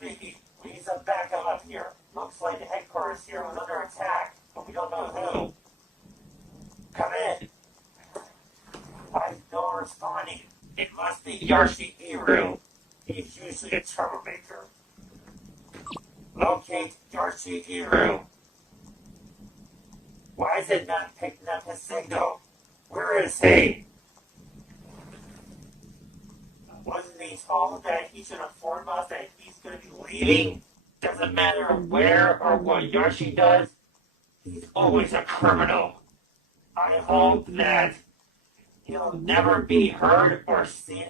speaking. We need some backup up here. Looks like the headquarters here was under attack, but we don't know who. Come in. Why is no one responding? It must be Yarshi Eru. He's usually a troublemaker. Locate Yarshi Eru. Why is it not picking up his signal? Where is he? Wasn't he told that he should inform us that he's going to be leaving? Doesn't matter where or what Yarshi does, he's always a criminal. I hope that he'll never be heard or seen.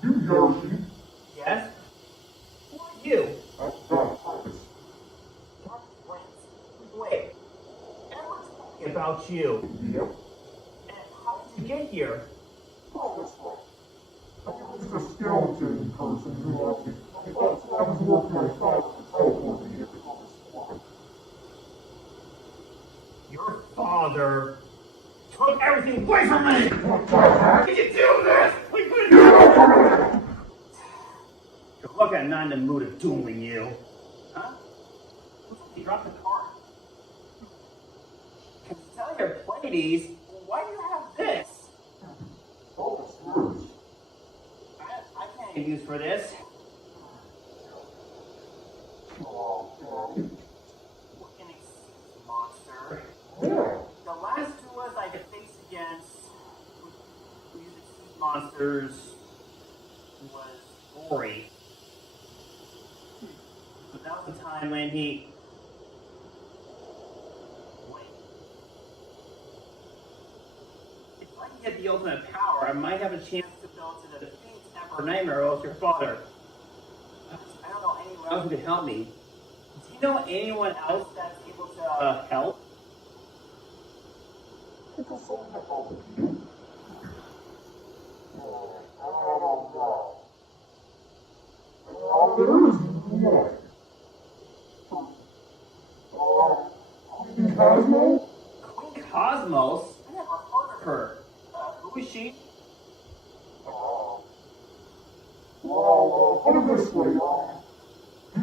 You, Yarshi? Yes? Who are you? That's Dark Price. Dark Prince? Wait. Everyone's talking about you. Yep. And how did you get here? Oh, that's right. I was a skeleton person who I was working my father to teleport me at the office. Your father took everything away from me! What the heck? How did you do this? We couldn't You do don't it! come in! Look, I'm not in the mood of dueling you. Huh? You dropped the card. Can you tell your ladies, why do you have this? Oh, it's yours. I can't get used for this. Oh, God. What an excuse, monster. Yeah. The last two of us I could face against these excuse monsters was Ori. But that was the time when he... Wait. If I can get the ultimate power, I might have a chance to go to the defeat Emperor Nightmare of your father. I don't know anyone else who could help me. Do you know anyone else that's able to help? It's a song that helps you. Oh, there is one. Queen Cosmo? Queen Cosmos? I never heard of her. Who is she? Well, put it this way, you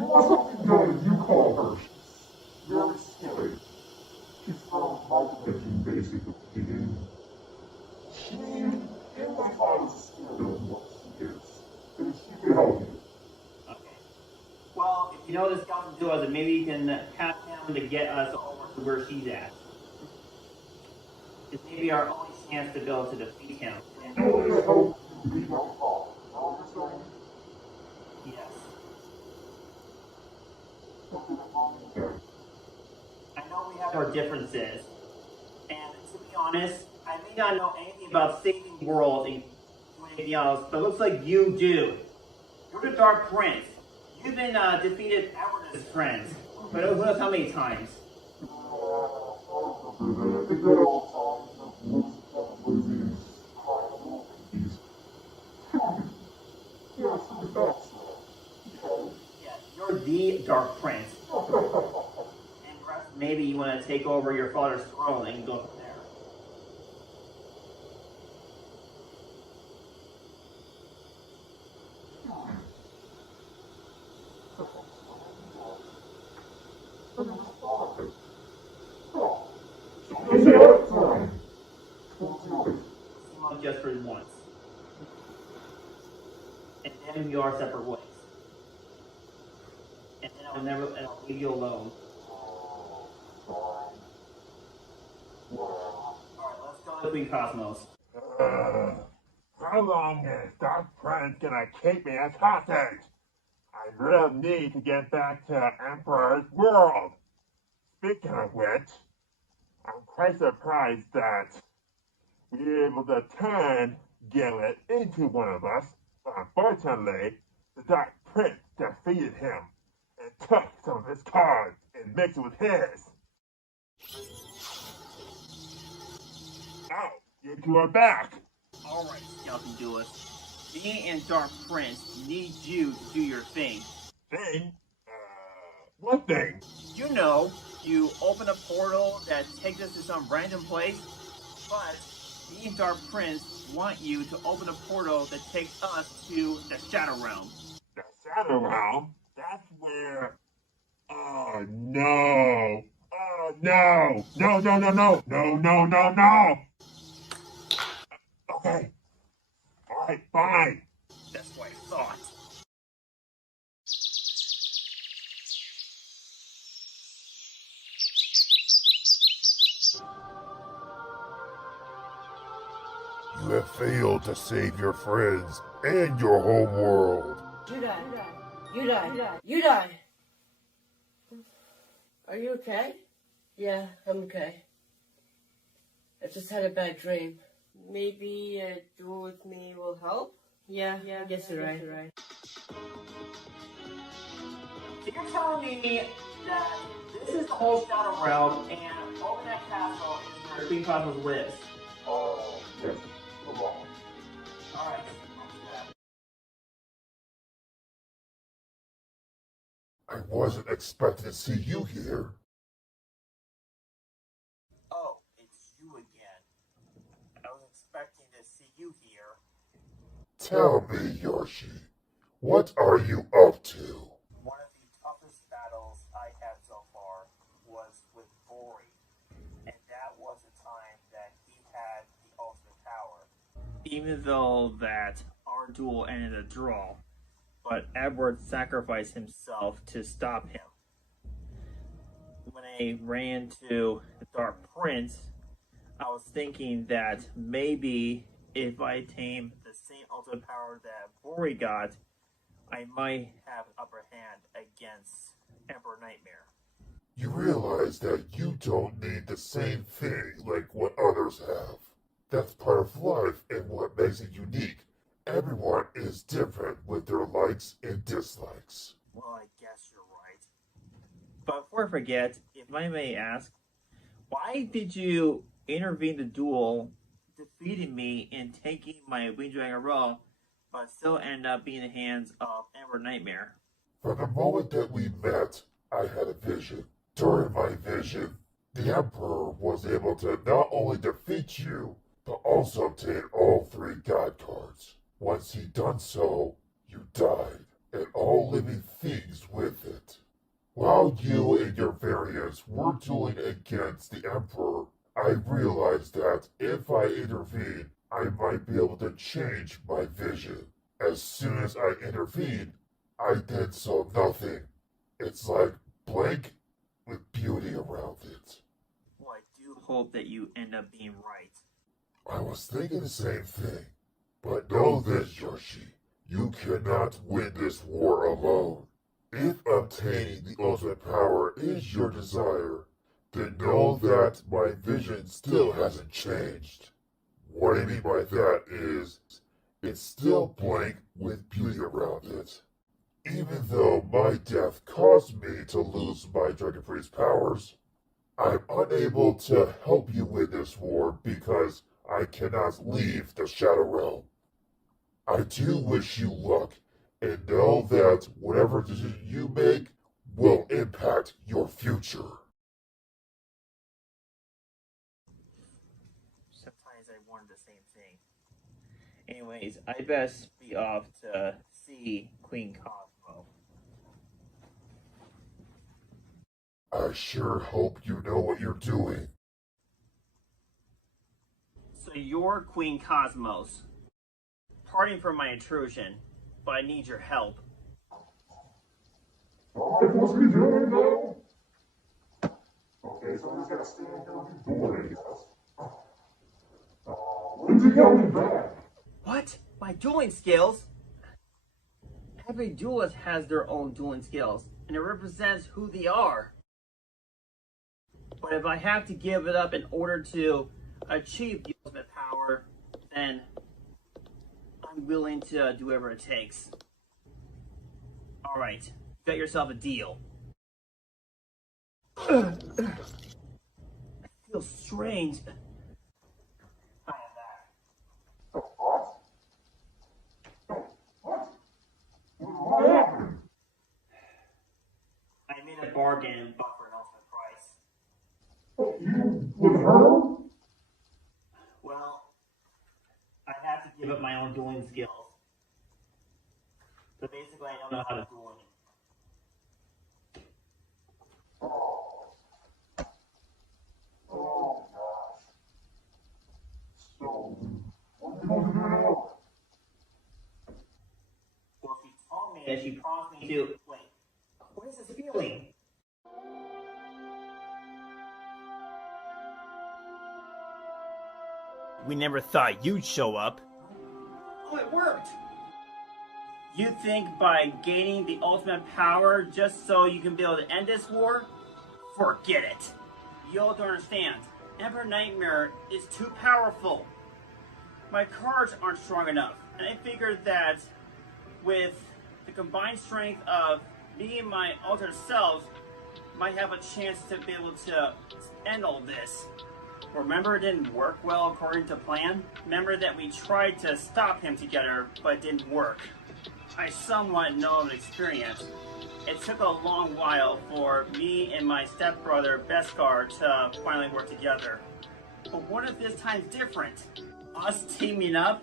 want something done, you call her. She's very scary. She's from Multidimensional, basically. She, in my father's scared of what she is. And she can help you. Okay. Well, if you know this got to do us, then maybe you can have him to get us over to where she's at. It's maybe our only chance to go to defeat him. You want to help you beat my father. Is that what you're saying? Yes. Okay. I know we have our differences. And to be honest, I may not know anything about saving the world and anything else, but it looks like you do. You're the Dark Prince. You've been defeated Everett's friends. But who knows how many times? Yeah, you're the Dark Prince. And perhaps maybe you want to take over your father's throne and go from there. Just for once. And then we are separate ways. And then I'll leave you alone. Alright, let's go to Queen Cosmos. How long is Dark Prince gonna keep me as hostage? I really need to get back to Emperor's world. Speaking of which, I'm quite surprised that we were able to turn Gillet into one of us, but unfortunately, the Dark Prince defeated him and took some of his cards and mixed it with his. Oh, you two are back. Alright, Skeleton Duelist. Me and Dark Prince need you to do your thing. Thing? What thing? You know, you open a portal that takes us to some random place, but me and Dark Prince want you to open a portal that takes us to the Shadow Realm. The Shadow Realm? That's where... Oh, no. Oh, no. No, no, no, no. No, no, no, no. Okay. Alright, fine. That's what I thought. You have failed to save your friends and your home world. You died. You died. You died. Are you okay? Yeah, I'm okay. I just had a bad dream. Maybe a duel with me will help? Yeah, I guess you're right. So you're telling me that this is the whole Shadow Realm, and over that castle is where Queen Cosmos lives. Oh, yes. Come on. Alright. I wasn't expecting to see you here. Oh, it's you again. I was expecting to see you here. Tell me, Yarshi, what are you up to? One of the toughest battles I had so far was with Bori, and that was the time that he had the ultimate power. Even though that our duel ended a draw, but Edward sacrificed himself to stop him. When I ran to the Dark Prince, I was thinking that maybe if I tamed the same ultimate power that Bori got, I might have an upper hand against Emperor Nightmare. You realize that you don't need the same thing like what others have. That's part of life and what makes it unique. Everyone is different with their likes and dislikes. Well, I guess you're right. But before I forget, if I may ask, why did you intervene the duel, defeating me and taking my Wing Dragon Row, but still end up being in the hands of Emperor Nightmare? From the moment that we met, I had a vision. During my vision, the Emperor was able to not only defeat you, but also obtain all 3 God cards. Once he done so, you died, and all living things with it. While you and your variants were dueling against the Emperor, I realized that if I intervened, I might be able to change my vision. As soon as I intervened, I then saw nothing. It's like blank with beauty around it. Well, I do hope that you end up being right. I was thinking the same thing. But know this, Yarshi, you cannot win this war alone. If obtaining the ultimate power is your desire, then know that my vision still hasn't changed. What I mean by that is, it's still blank with beauty around it. Even though my death caused me to lose my Dragon Priest powers, I'm unable to help you win this war because I cannot leave the Shadow Realm. I do wish you luck, and know that whatever decision you make will impact your future. Sometimes I wonder the same thing. Anyways, I best be off to see Queen Cosmo. I sure hope you know what you're doing. So you're Queen Cosmos. Pardon for my intrusion, but I need your help. Alright, what's we doing now? Okay, so we just gotta stand here and be bored, I guess. When'd you get me back? What? My dueling skills? Every duelist has their own dueling skills, and it represents who they are. But if I have to give it up in order to achieve the ultimate power, then I'm willing to do whatever it takes. Alright, got yourself a deal. I feel strange. I am back. I made a bargain, but for an ultimate price. Well, I have to give up my own dueling skills. So basically, I don't know how to duel anymore. Well, she told me that she promised me to. Wait, what is this feeling? We never thought you'd show up. Oh, it worked! You think by gaining the ultimate power just so you can be able to end this war? Forget it! You all don't understand. Emperor Nightmare is too powerful. My cards aren't strong enough, and I figured that with the combined strength of me and my altered selves, might have a chance to be able to end all this. Remember it didn't work well according to plan? Remember that we tried to stop him together, but it didn't work. I somewhat know of experience. It took a long while for me and my stepbrother Beskar to finally work together. But what if this time's different? Us teaming up?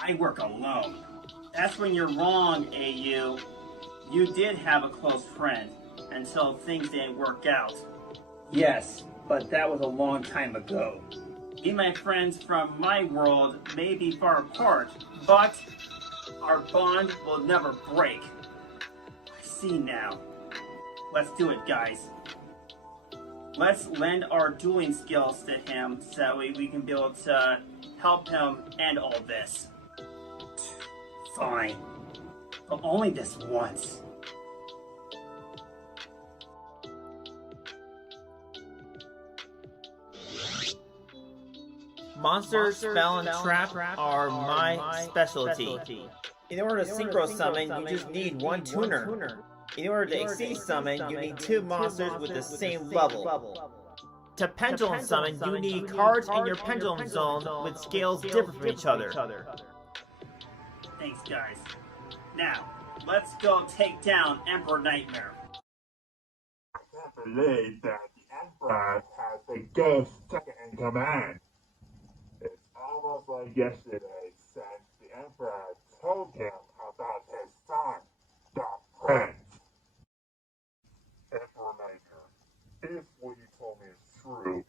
I work alone. That's when you're wrong, AU. You did have a close friend, until things didn't work out. Yes, but that was a long time ago. Me and my friends from my world may be far apart, but our bond will never break. I see now. Let's do it, guys. Let's lend our dueling skills to him so we can be able to help him end all this. Fine. But only this once. Monsters, spell, and trap are my specialty. In order to synchro summon, you just need one tuner. In order to exceed summon, you need two monsters with the same level. To pendulum summon, you need cards in your pendulum zone with scales different from each other. Thanks, guys. Now, let's go take down Emperor Nightmare. I can't believe that the Emperor has a ghost second in command. It's almost like yesterday since the Emperor told him about his son, the Prince. Emperor Nightmare, if what you told me is true,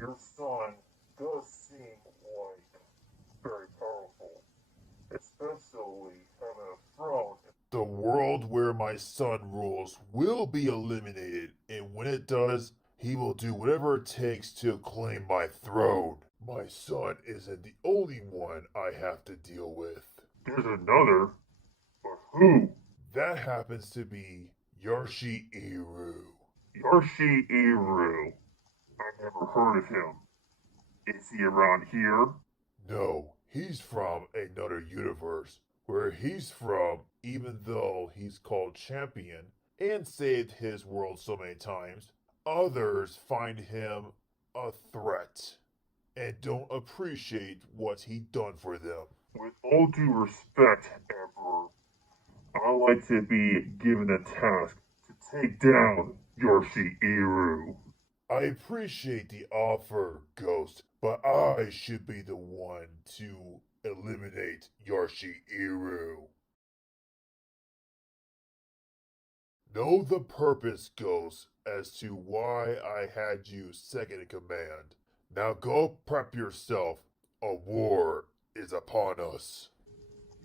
your son does seem like very powerful, especially having a throne. The world where my son rules will be eliminated, and when it does, he will do whatever it takes to claim my throne. My son isn't the only one I have to deal with. There's another, but who? That happens to be Yarshi. Yarshi. I never heard of him. Is he around here? No, he's from another universe. Where he's from, even though he's called champion and saved his world so many times, others find him a threat and don't appreciate what he done for them. With all due respect, Emperor, I like to be given a task to take down Yarshi. I appreciate the offer, Ghost, but I should be the one to eliminate Yarshi. Know the purpose, Ghost, as to why I had you second in command. Now go prep yourself. A war is upon us.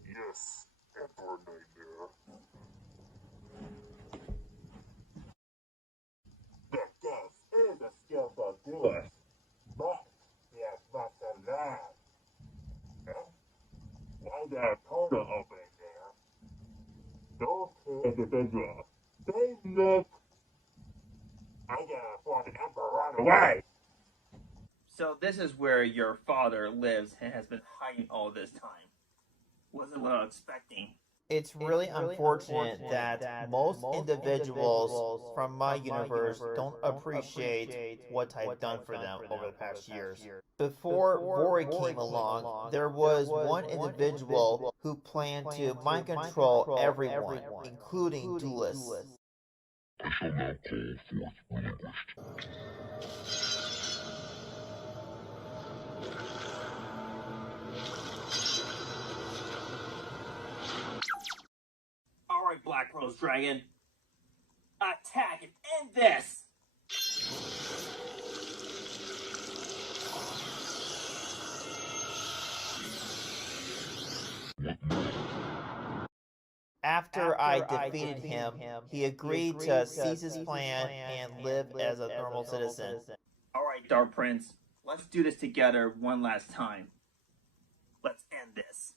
Yes, Emperor Nightmare. The Ghost is a skillful duelist, but he has much to learn. I got a portal open there. Those two individuals, they look. I gotta find the Emperor right away. So this is where your father lives and has been hiding all this time. Wasn't what I was expecting. It's really unfortunate that most individuals from my universe don't appreciate what I've done for them over the past years. Before Vori came along, there was one individual who planned to mind control everyone, including duelists. I shall now call forth relinquished. Alright, Black Rose Dragon. Attack and end this! After I defeated him, he agreed to cease his plan and live as a normal citizen. Alright, Dark Prince, let's do this together one last time. Let's end this.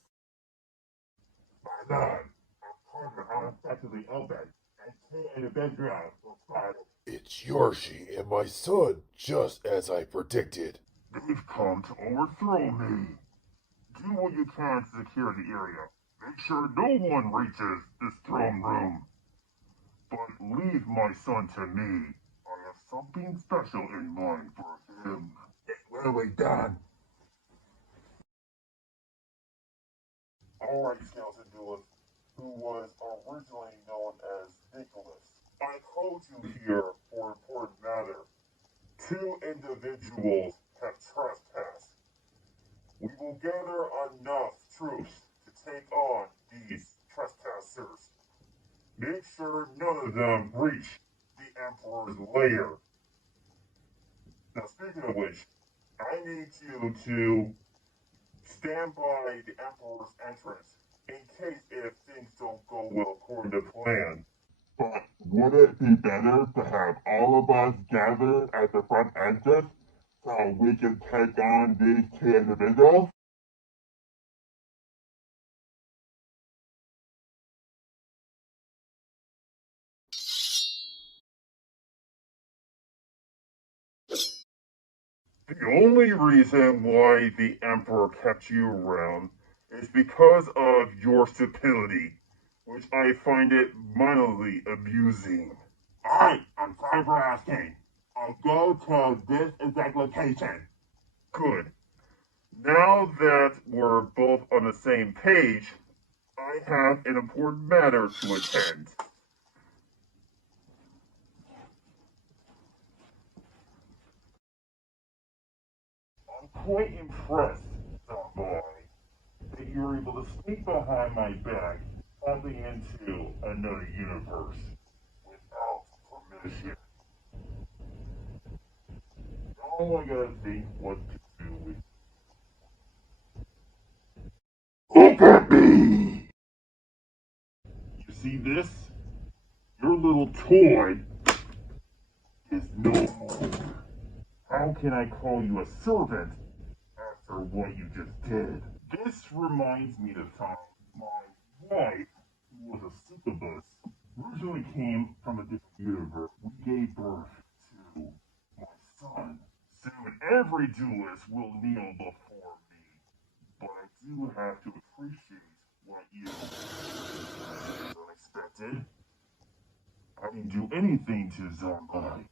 My lord, I'm partner unexpectedly open, and two individuals will start. It's Yarshi and my son, just as I predicted. They've come to overthrow me. Do what you can to secure the area. Make sure no one reaches this throne room. But leave my son to me. I have something special in mind for him. It will be done. Alright, skeleton duelist, who was originally known as Nicholas. I called you here for an important matter. Two individuals have trespassed. We will gather enough troops to take on these trespassers. Make sure none of them reach the Emperor's lair. Now, speaking of which, I need you to stand by the Emperor's entrance in case if things don't go well according to plan. But would it be better to have all of us gathered at the front entrance so we can take on these two individuals? The only reason why the Emperor kept you around is because of your stupidity, which I find it mildly amusing. Alright, I'm sorry for asking. I'll go to this exact location. Good. Now that we're both on the same page, I have an important matter to attend. I'm quite impressed, boy, that you were able to sneak behind my back, tapping into another universe without permission. Now I gotta think what to do with. Look at me! You see this? Your little toy is no more. How can I call you a servant after what you just did? This reminds me of time my wife, who was a succubus, originally came from a different universe. We gave birth to my son. Soon every duelist will kneel before me, but I do have to appreciate what you unexpected. I didn't do anything to Zombie.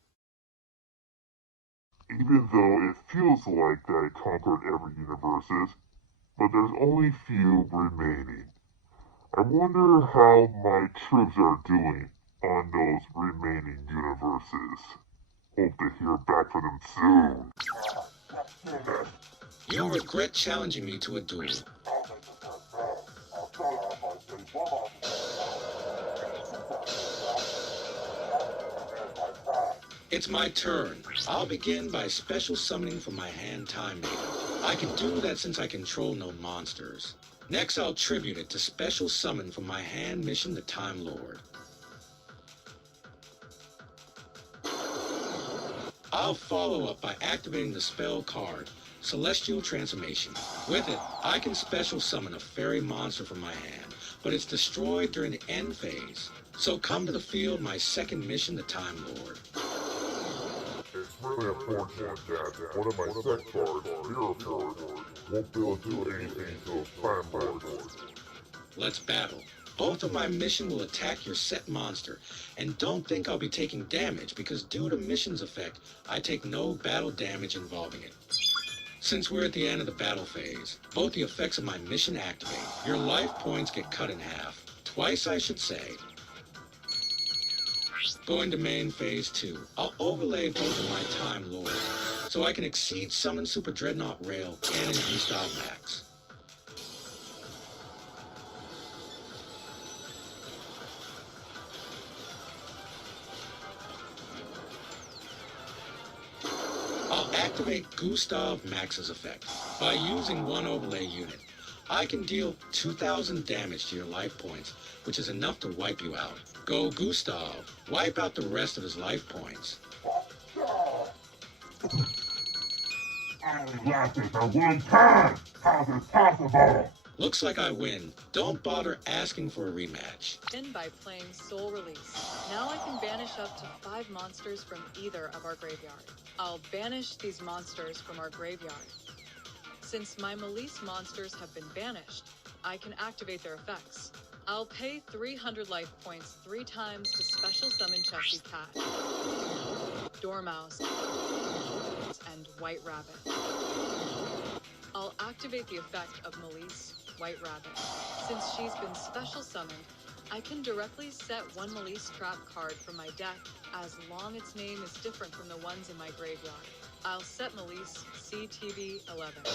Even though it feels like that I conquered every universes, but there's only few remaining. I wonder how my troops are doing on those remaining universes. Hope to hear back from them soon. You'll regret challenging me to a duel. It's my turn. I'll begin by special summoning from my hand Time Meter. I can do that since I control no monsters. Next, I'll tribute it to special summon from my hand mission the Time Lord. I'll follow up by activating the spell card, Celestial Transformation. With it, I can special summon a fairy monster from my hand, but it's destroyed during the end phase. So come to the field, my second mission, the Time Lord. It's really unfortunate that one of my sex bars, Mirror won't be able to do anything to those Time Lords. Let's battle. Both of my mission will attack your set monster, and don't think I'll be taking damage because due to mission's effect, I take no battle damage involving it. Since we're at the end of the battle phase, both the effects of my mission activate. Your life points get cut in half. Twice, I should say. Going to main phase 2, I'll overlay both of my Time Lords, so I can exceed Summon Super Dreadnought Rail and Gustav Max. I'll activate Gustav Max's effect. By using one overlay unit, I can deal 2,000 damage to your life points, which is enough to wipe you out. Go Gustav, wipe out the rest of his life points. I only lasted for one turn! How's this possible? Looks like I win. Don't bother asking for a rematch. Win by playing Soul Release. Now I can banish up to 5 monsters from either of our graveyard. I'll banish these monsters from our graveyard. Since my Melisse monsters have been banished, I can activate their effects. I'll pay 300 life points 3 times to special summon Chessie Cat, Dormouse, and White Rabbit. I'll activate the effect of Melisse, White Rabbit. Since she's been special summoned, I can directly set one Melisse trap card from my deck as long its name is different from the ones in my graveyard. I'll set Melisse CTB11.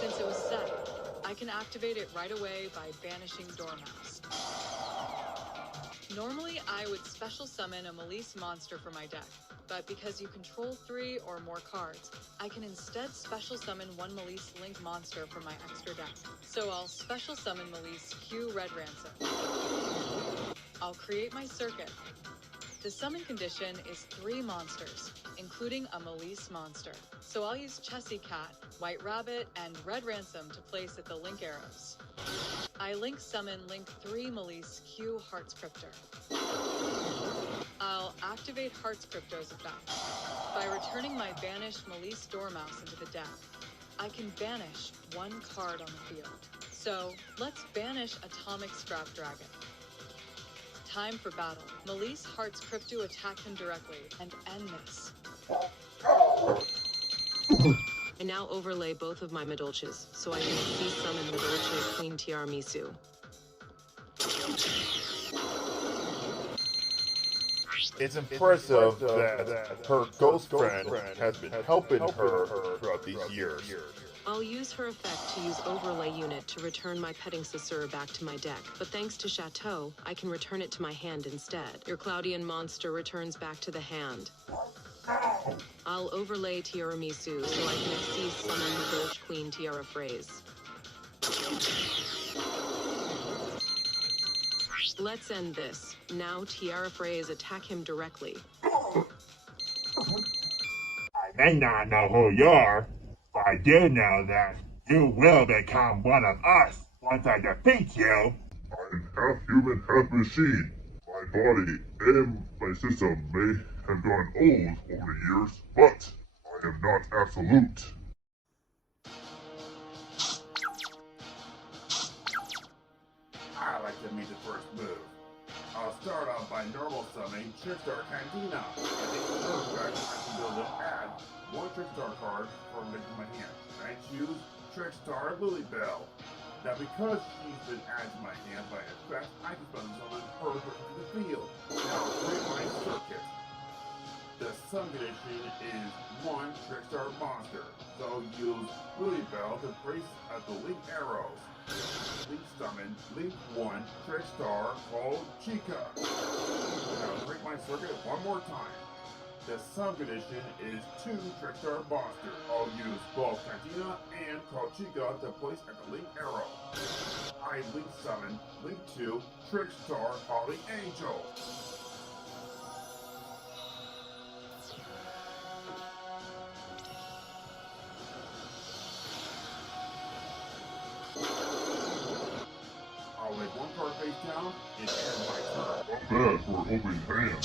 Since it was set, I can activate it right away by banishing Dormouse. Normally, I would special summon a Melisse monster from my deck, but because you control 3 or more cards, I can instead special summon one Melisse Link monster from my extra deck. So I'll special summon Melisse Q Red Ransom. I'll create my circuit. The summon condition is 3 monsters, including a Melisse monster. So I'll use Chessie Cat, White Rabbit, and Red Ransom to place at the link arrows. I link summon link 3 Melisse Q Hearts Cryptor. I'll activate Hearts Crypto's effect. By returning my banished Melisse Dormouse into the deck, I can banish 1 card on the field. So let's banish Atomic Strap Dragon. Time for battle. Melisse Hearts Crypto attack him directly and end this. I now overlay both of my Madolches, so I can see summon Madolche Queen Tiramisu. It's impressive that her ghost friend has been helping her throughout these years. I'll use her effect to use overlay unit to return my petting Saussure back to my deck, but thanks to Chateau, I can return it to my hand instead. Your Cloudian monster returns back to the hand. I'll overlay Tiramisu so I can exceed summon the Dolch Queen Tiara Phrase. Let's end this. Now Tiara Phrase attack him directly. I may not know who you are, but I do know that you will become one of us once I defeat you. I'm half human, half machine. My body and my system may have gone old over the years, but I am not absolute. I like to make the first move. I'll start off by normal summoning Trickstar Cantina. I think the first guy I can build and add 1 Trickstar card from my hand. I choose Trickstar Lilybell. Now because she's been added to my hand by effect, I can summon her into the field. Now create my circuit. The summon condition is 1 Trickstar monster. So use Lilybell to place at the link arrows. Link summon Link 1 Trickstar called Chica. Now create my circuit one more time. The summon condition is 2 Trickstar monster. I'll use both Cantina and called Chica to place at the link arrow. I link summon Link 2 Trickstar Holly Angel. face down and end my turn. Not bad for an opening hand.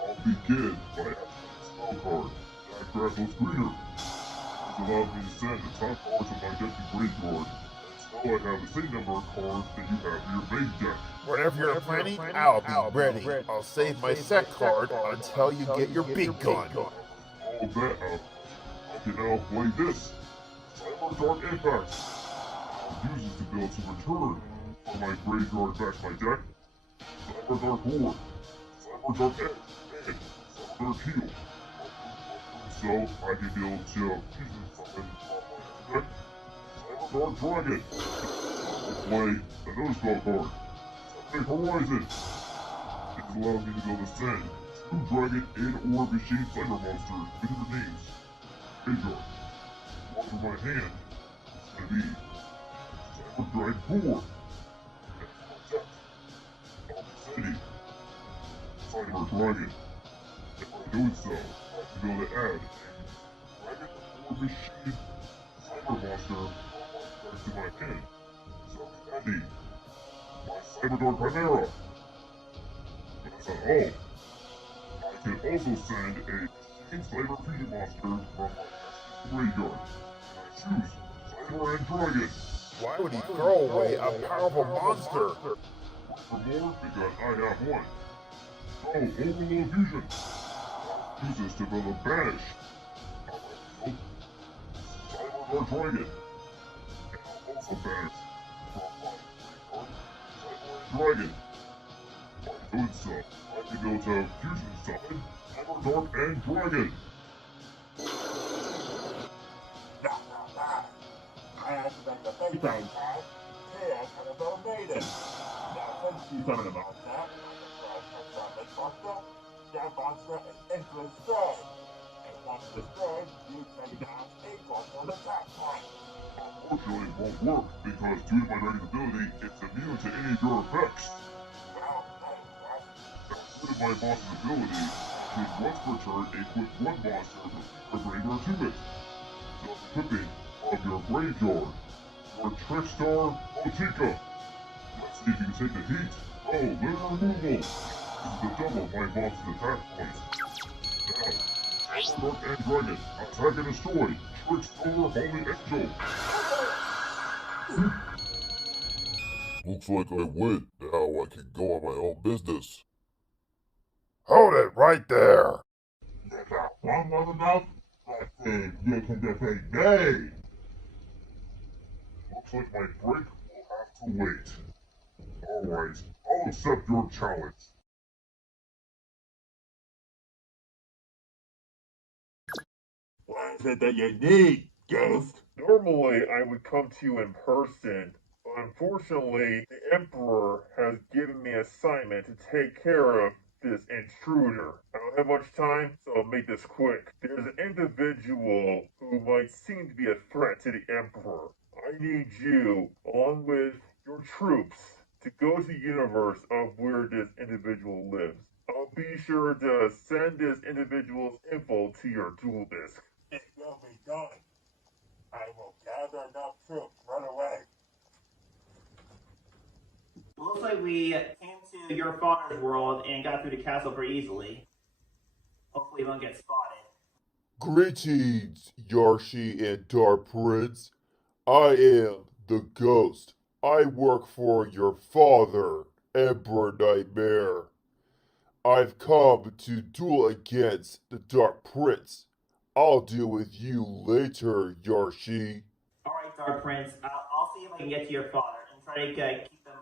I'll begin by activating a spell card. That grapples screener. This allows me to send the top cards of my deck to graveyard. Until I have the same number of cards that you have in your main deck. Whenever you're planning, I'll be ready. I'll save my set card until you get your big gun. All of that out. I can now play this. Cyber Dark Impact. I'll use this ability to return from my graveyard back to my deck. Cyber Dark Horde, Cyber Dark Egg, and Cyber Dark Heal. So I can be able to fusion summon on my deck. Cyber Dark Dragon. I'll play another spell card. Cyber Horizon. This allows me to be able to send two dragon and or machine cyber monsters with their names. Graveyard. One from my hand is going to be Cyber Dragon Horde. And from my deck, I'll be sending Cyber Dragon. And by doing so, I'll be able to add a dragon or machine cyber monster back to my hand. So I'll be adding my Cyber Dark Chimera. But that's not all. I can also send a machine cyber fusion monster from my graveyard. And I choose Cyber and Dragon. Why would he throw away a powerful monster? For more, because I have one. Oh, Overload Fusion. Use this to build a banish. Cyber Dark Dragon. And I'll also banish from my graveyard Cyber and Dragon. By doing so, I can go to Fusion Summon Cyber Dark and Dragon. I activate the face down card. Here, Annabelle Maiden. Now, since you summon a monster, I can try to monster. That monster is instantly destroyed. And once destroyed, you take down a monster attack point. Unfortunately, it won't work because due to my dragon's ability, it's immune to any of your effects. Well, Due to my monster's ability, you can once per turn equip one monster from your graveyard to it. So equipping of your graveyard, your Trickstar Otika. Let's see if you can take the heat. Oh, litter removal. This is the double my monster's attack points. Now, Cyber Dark and Dragon, attack and destroy. Trickstar Holy Angel. Looks like I win. Now I can go on my own business. hold it right there. You got one more mouth? That thing you can defeat me. Looks like my break will have to wait. Alright, I'll accept your challenge. What is it that you need, Ghost? Normally, I would come to you in person. Unfortunately, the Emperor has given me an assignment to take care of this intruder. I don't have much time, so I'll make this quick. There's an individual who might seem to be a threat to the Emperor. I need you, along with your troops, to go to the universe of where this individual lives. I'll be sure to send this individual's info to your dual disk. It will be done. I will gather enough troops right away. Looks like we came to your father's world and got through the castle pretty easily. Hopefully we won't get spotted. Greetings, Yarshi and Dark Prince. I am the Ghost. I work for your father, Emperor Nightmare. I've come to duel against the Dark Prince. I'll deal with you later, Yarshi. Alright, Dark Prince, I'll see if I can get to your father and try to keep him,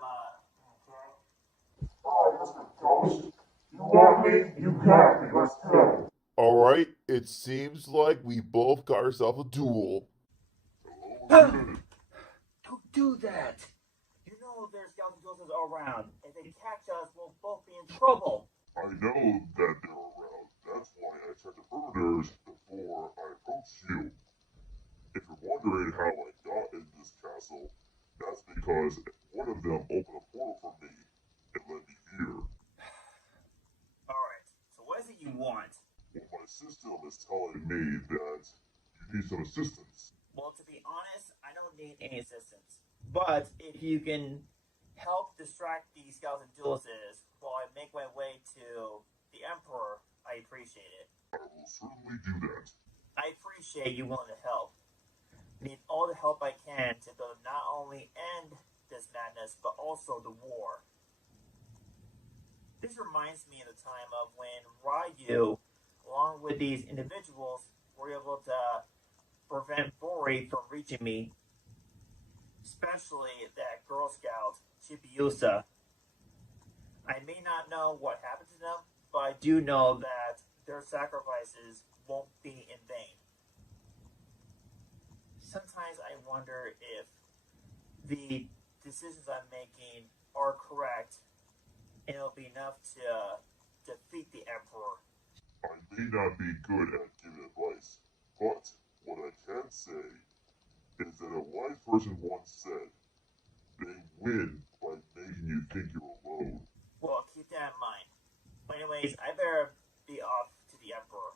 Oh, Mr. Ghost. You want me? You got me. Let's go. Alright, it seems like we both got ourselves a duel. Don't do that! You know there's scouts and ghosts around. If they catch us, we'll both be in trouble. I know that they're around. That's why I checked the perimeters before I approached you. If you're wondering how I got in this castle, that's because one of them opened a portal for me and led me here. Alright, so what is it you want? Well, my system is telling me that you need some assistance. Well, to be honest, I don't need any assistance. But if you can help distract the skeleton duelists while I make my way to the Emperor, I appreciate it. I will certainly do that. I appreciate you willing to help. I need all the help I can to build not only end this madness, but also the war. This reminds me of the time of when Ryu, along with these individuals, were able to prevent Bori from reaching me. Especially that Girl Scout, Chibiusa. I may not know what happened to them, but I do know that their sacrifices won't be in vain. Sometimes I wonder if the decisions I'm making are correct, and it'll be enough to defeat the Emperor. I may not be good at giving advice, but what I can say is that a wise person once said, they win by making you think you're alone. Well, keep that in mind. But anyways, I better be off to the Emperor.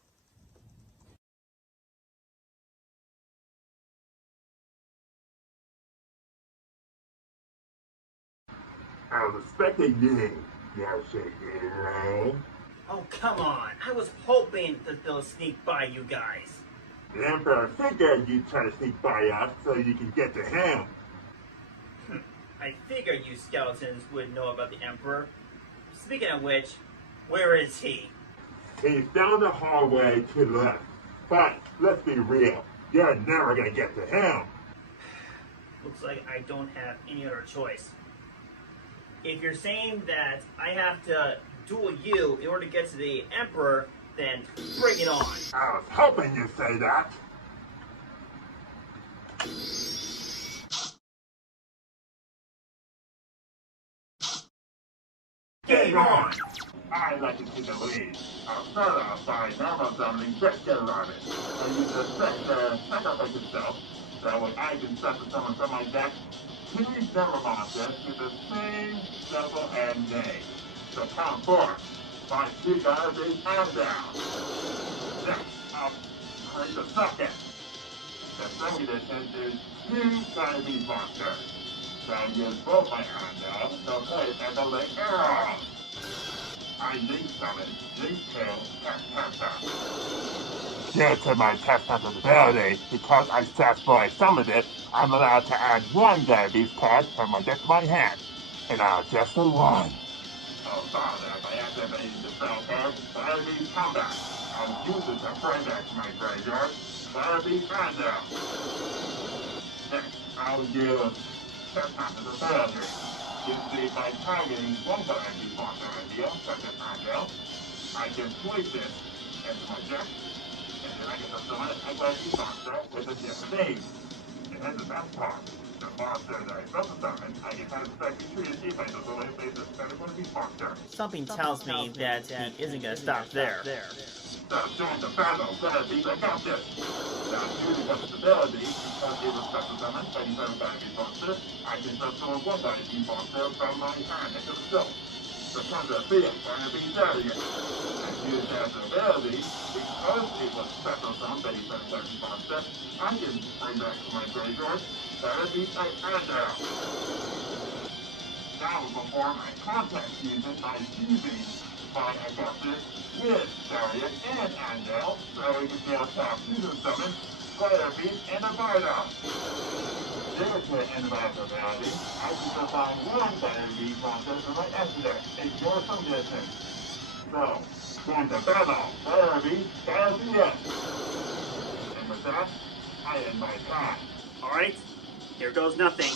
I was expecting you, Yarshi. Oh, come on. I was hoping that they'll sneak by you guys. The Emperor figured you'd try to sneak by us so you can get to him. I figured you skeletons would know about the Emperor. Speaking of which, where is he? He's down the hallway to the left. But let's be real, you're never gonna get to him. Looks like I don't have any other choice. If you're saying that I have to duel you in order to get to the Emperor, then bring it on. I was hoping you'd say that. Game on! I'd like to take the lead. I'll start off by normal summoning Kristen Rabbit. I use the sacrifice itself. That way I can set the summon from my deck 2 devil monsters with the same level and name. So count 4. 5 2 garbage and down. Next, I'll create the second. The second edition is 2 garbage monsters. So I use both my hands now to play as a late arrow. I link summon, link kill, tap. Due to my test ability, because I successfully summoned it, I'm allowed to add 1 garbage card from my deck to my hand. And I'll just the 1. Oh, father, by activating the spell card, garbage combat. I'll use it to bring back to my graveyard, garbage random. Next, I'll use test ability. Usually by targeting 1 garbage monster idea, such as Angel, I can place this into my deck. And then I get to summon a garbage monster with a different name. And here's the best part. The monster that I built to summon, I can have effective treated defense of the way basis that is going to be monster. Something tells me that he isn't going to stop there. So join the battle, garbage, I got this. Now, using this ability, because it was special summon, 27 garbage monster, I can just summon 1 garbage monster from my hand into the field. So come to the field, garbage area. And use that ability, because it was special summon, 27 garbage monster, I can bring back to my graveyard, garbage and down. Now we'll perform a contact fusion by fusing my Augustus with Darius and Angel, so we can be able to fusion summon, Fire Beast, and a Bardock. Due to antibiotic ability, I can combine 1 Fire Beast monster from my Exeter in your condition. So, going to battle, Fire Beast, Fire Beast. And with that, I end my time. Alright, here goes nothing.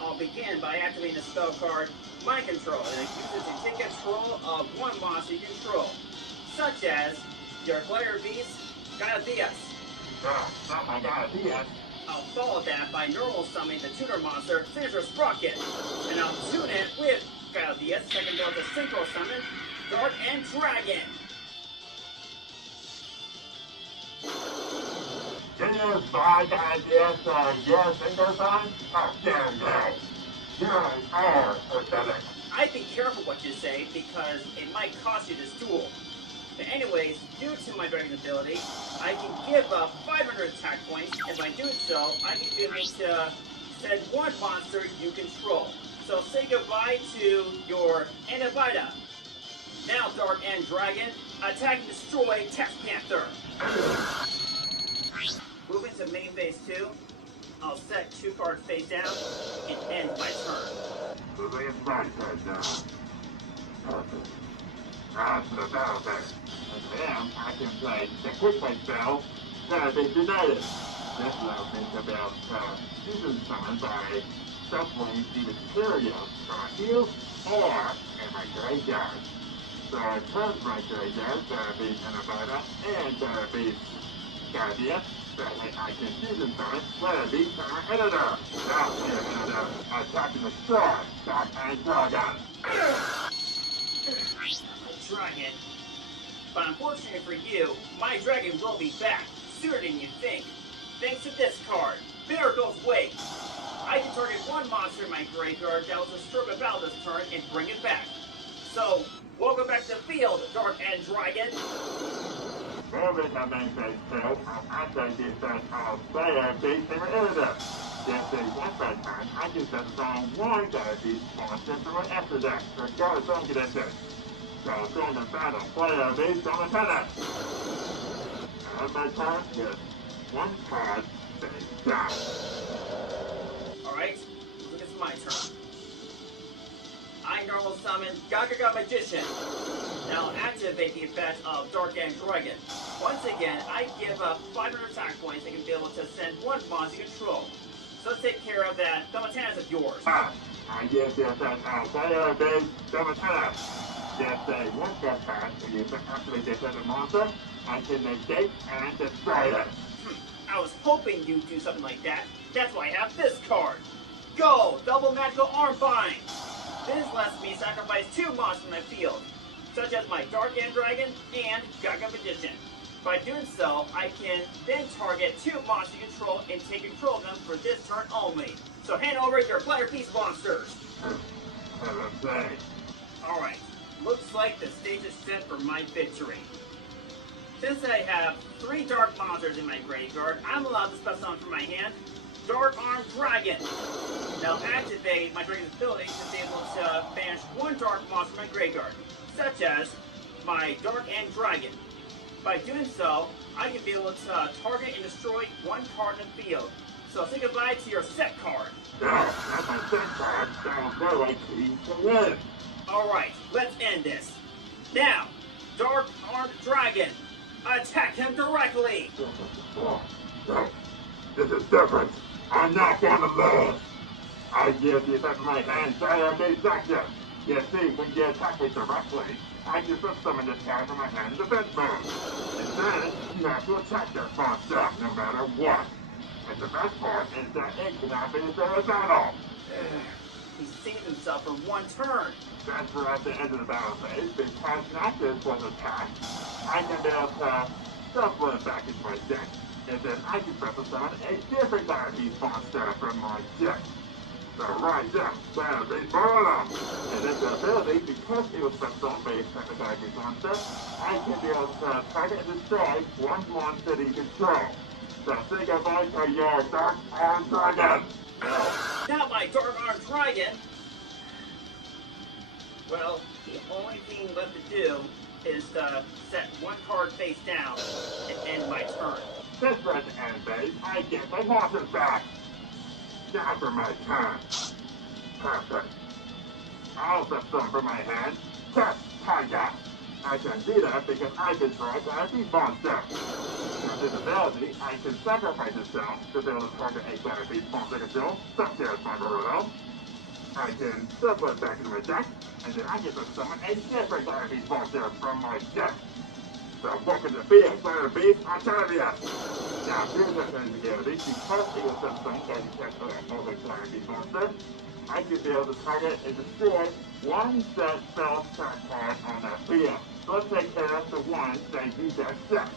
I'll begin by activating the spell card Mind Control, and I use it to take control of 1 monster you control, such as your Player Beast, Gaiatheus. Not my Gaiatheus. I'll follow that by normal summoning the tuner monster, Sinister Sprocket, and I'll tune it with Gaiatheus, so I can build a synchro summon, Guard and Dragon. Can you buy Gaiatheus your single son? How dare you? You are pathetic. I'd be careful what you say, because it might cost you this duel. But anyways, due to my dragon ability, I can give up 500 attack points, and by doing so, I can be able to send one monster you control. So say goodbye to your Anavita. Now, Dark End Dragon, attack and destroy Test Panther. Moving to main phase 2, I'll set 2 cards face down and end my turn. Moving into my turn now. Perfect. Now to the battle phase. And then I can play the quick play spell, Therapy United. This allows me to be able to season summon by shuffling either materials from my field or in my graveyard. So I turn my graveyard, Therapy Anavita, and Therapy Guardian. That way I can season summon Therapy Editor. Now we have another attack and destroy Dark and Dragon. Dragon. But unfortunately for you, my dragon will be back sooner than you think. Thanks to this card, Miracle's Wake. I can target one monster in my graveyard that was destroyed by battle this turn and bring it back. So, welcome back to the field, Dark End Dragon. Moving to main phase 2, I'm actually defense of Therapy Editor. Just a one by time, I can set aside one Therapy monster from an extra deck, regardless of conditions. So going to battle, player based on the tennis. And my turn is one card face down. Alright, it's my turn. I normal summon Gagaga Magician. Now activate the effect of Dark End Dragon. Once again, I give up 500 attack points and can be able to send one monster you control. So let's take care of that Domatanas of yours. I give the effect of player based Domatanas. Just say one step back and you can activate the effect of monster. I can negate and destroy it. I was hoping you'd do something like that. That's why I have this card. Go! Double Magical Arm Bind! This lets me sacrifice 2 monsters in my field, such as my Dark End Dragon and Gaga Magician. By doing so, I can then target 2 monsters you control and take control of them for this turn only. So hand over your Player Beast monsters! Alright, looks like the stage is set for my victory. Since I have 3 dark monsters in my graveyard, I'm allowed to special summon from my hand Dark Arm Dragon. Now activate my dragon's ability to be able to banish 1 dark monster from my graveyard, such as my Dark End Dragon. By doing so, I can be able to target and destroy 1 card in the field. So say goodbye to your set card. No, that's my set card. That was my way to win. Alright, let's end this. Now, Dark Armed Dragon, attack him directly! No, this is different. I'm not gonna lose. I give the effect of my hand Therapy Action. You see, when you attack me directly, I can summon this card from my hand in defense mode. And then, you have to attack that monster, no matter what. And the best part is that it cannot be a battle. He saved himself for 1 turn. That's for at the end of the battle phase, because not this was attacked, I can be able to shuffle it back into my deck. And then I can special summon a different Therapy monster from my deck. So rise up, Therapy Bottom! And this ability, because it was special summoned by a second Therapy monster, I can be able to target and destroy 1 monster that you control. So say goodbye to your Dark Arm Dragon! Not my Dark Arm Dragon! Well, the only thing left to do is to set 1 card face down and end my turn. This red end phase, I get my monsters back! Now for my turn. Perfect. I'll set some from my hand. Test Tiger! I can do that because I destroyed the monster. With this ability, I can sacrifice itself to be able to target a Therapy monster control, such as my Naruto. I can shuffle it back into my deck, and then I get to summon a different Therapy monster from my deck. So welcome to being Therapy Octavia! Now here's the ability, because it was summoned by the text of that other Therapy monster, I can be able to target and destroy 1 set spell attack card on that field. So let's take care of the one that you just set.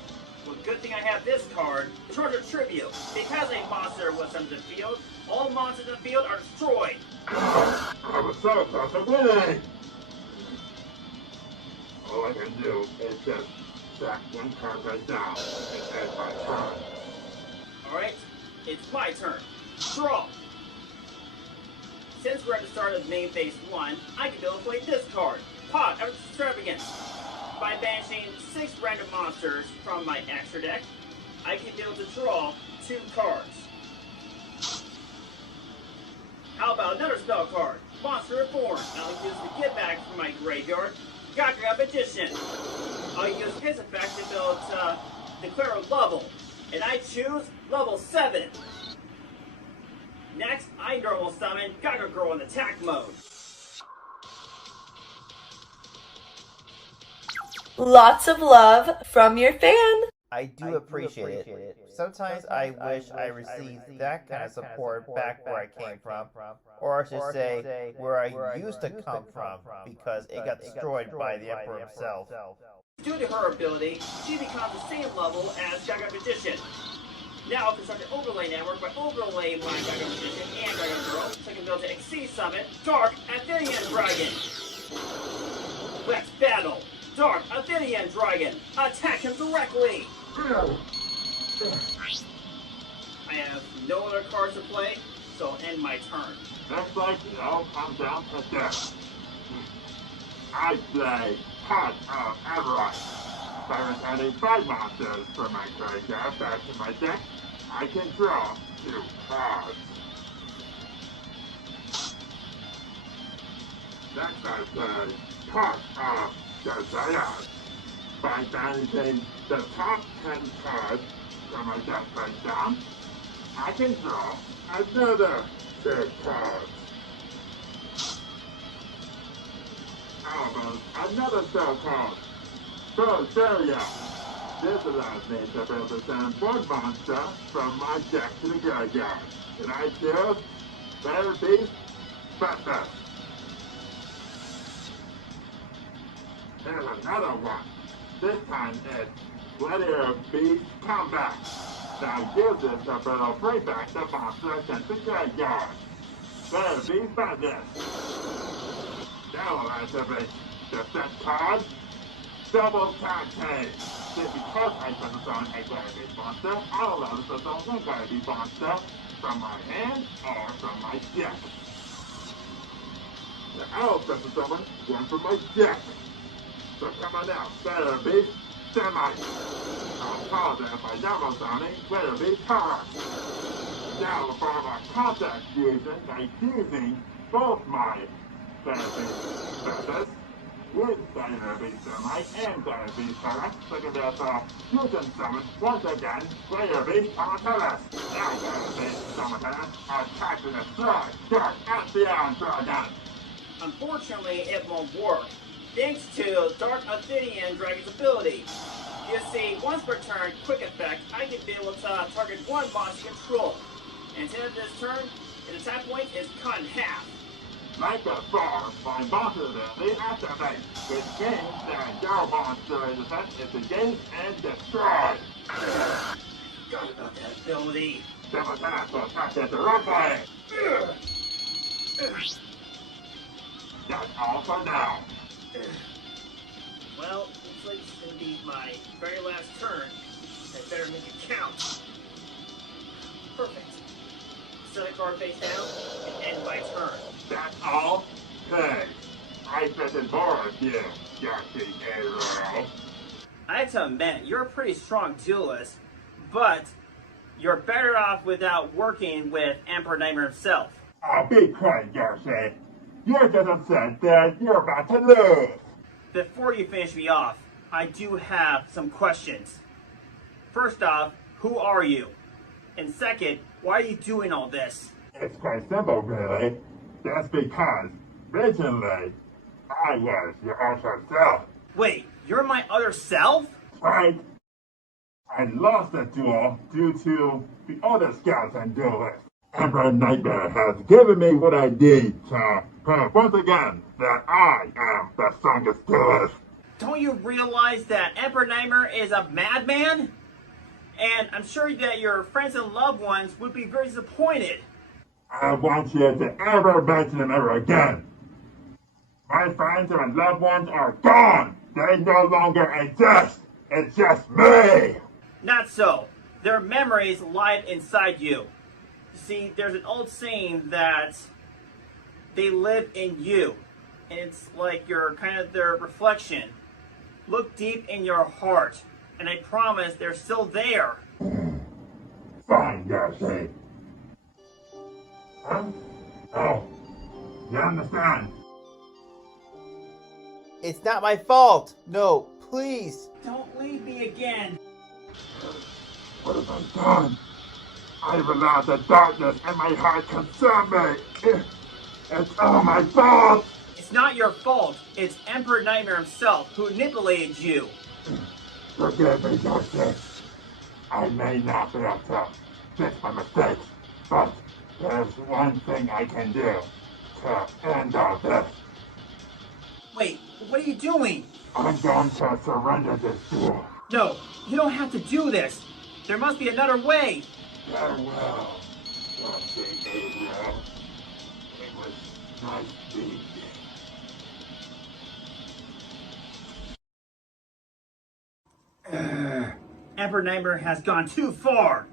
Well, good thing I have this card, Charger Tribute. Because a monster was summoned to the field, all monsters in the field are destroyed. I was so close to winning! All I can do is just Set one card right now. It's my turn. Alright, it's my turn. Draw! Since we're at the start of main phase 1, I can be able to play this card. Pot of Extravagance. By banishing 6 random monsters from my extra deck, I can be able to draw 2 cards. How about another spell card? Monster Reborn. I'll use the get back from my graveyard. Gaga Magician. I'll use his effect to be able to declare a level. And I choose level 7. Next, I normal summon Gaga Girl in attack mode. Lots of love from your fan. I do appreciate it. Sometimes I wish I received that kind of support back where I came from, or I should say, where I used to come from, because it got destroyed by the Emperor himself. Due to her ability, she becomes the same level as Gaga Magician. Now I'll construct an overlay network by overlaying my Gaga Magician and Gaga Girl, so I can build an Exceed Summon Dark Athenian Dragon. Let's battle! Dark Athenian Dragon! Attack him directly! I have no other cards to play, so I'll end my turn. Looks like it all comes down to this. I play Pot of Avarice. By returning 5 monsters from my graveyard back to my deck, I can draw 2 cards. Next I play Pot of Desire. By banishing the top 10 cards from my deck right down, I can draw another 6 cards. How about another spell card? Roadrunner. This allows me to be able to send 1 monster from my deck to the graveyard. And I choose Better Beast Breakfast. There's another one. This time it's Better Beast Combat. Now use this to be able to bring back the monster sent to the graveyard. Better Beast Breakfast. Now I'll activate the set card. Double tag team. Just because I put this on a garbage monster, I'll allow this to put on a garbage monster from my hand or from my deck. Now I'll put this on one from my deck. So come on now, better be semi. I'll call them by normal sounding, better be power. Now for my contact fusion, I'm using both my better be feathers with better be semi and better be power. So can therefore fusion summon once again, better be Amatellus. Now better be Amatellus, attack and destroy, dark at the Dragon. Unfortunately, it won't work. Thanks to Dark Athenian Dragon's ability. You see, once per turn, quick effect, I can be able to target 1 monster control. And at the end of this turn, its attack point is cut in half. Like a bar, my monster ability activate. Which means that your monster is effect is engaged and destroyed. Forgot about that ability. Double attack will attack it directly. That's all for now. Well, looks like it's going to be my very last turn. I better make it count. Perfect. Set a card face down and end my turn. That's all? Hey, I bet more of you, Yarshi Hero. I have to admit, you're a pretty strong duelist, but you're better off without working with Emperor Nightmare himself. I'll be quiet, Yarshi. You're just upset that you're about to lose. Before you finish me off, I do have some questions. First off, who are you? And second, why are you doing all this? It's quite simple, really. That's because, originally, I was your other self. Wait, you're my other self? Right? I lost the duel due to the other scouts and duelists. Emperor Nightmare has given me what I need to prove once again that I am the strongest duelist. Don't you realize that Emperor Nightmare is a madman? And I'm sure that your friends and loved ones would be very disappointed. I want you to ever mention him ever again. My friends and loved ones are gone. They no longer exist. It's just me! Not so. Their memories live inside you. See, there's an old saying that they live in you. And it's like you're kind of their reflection. Look deep in your heart, and I promise they're still there. Fine, Yarshi. Huh? Oh, you understand? It's not my fault! No, please! Don't leave me again! What have I done? I've allowed the darkness in my heart consume me! It's all my fault! It's not your fault. It's Emperor Nightmare himself who manipulated you. Forgive me, Yarshi. I may not be able to fix my mistakes, but there's one thing I can do to end all this. Wait, what are you doing? I'm going to surrender this duel. No, you don't have to do this. There must be another way. Farewell, antihero. It was nice meeting you. Emperor Nightmare has gone too far.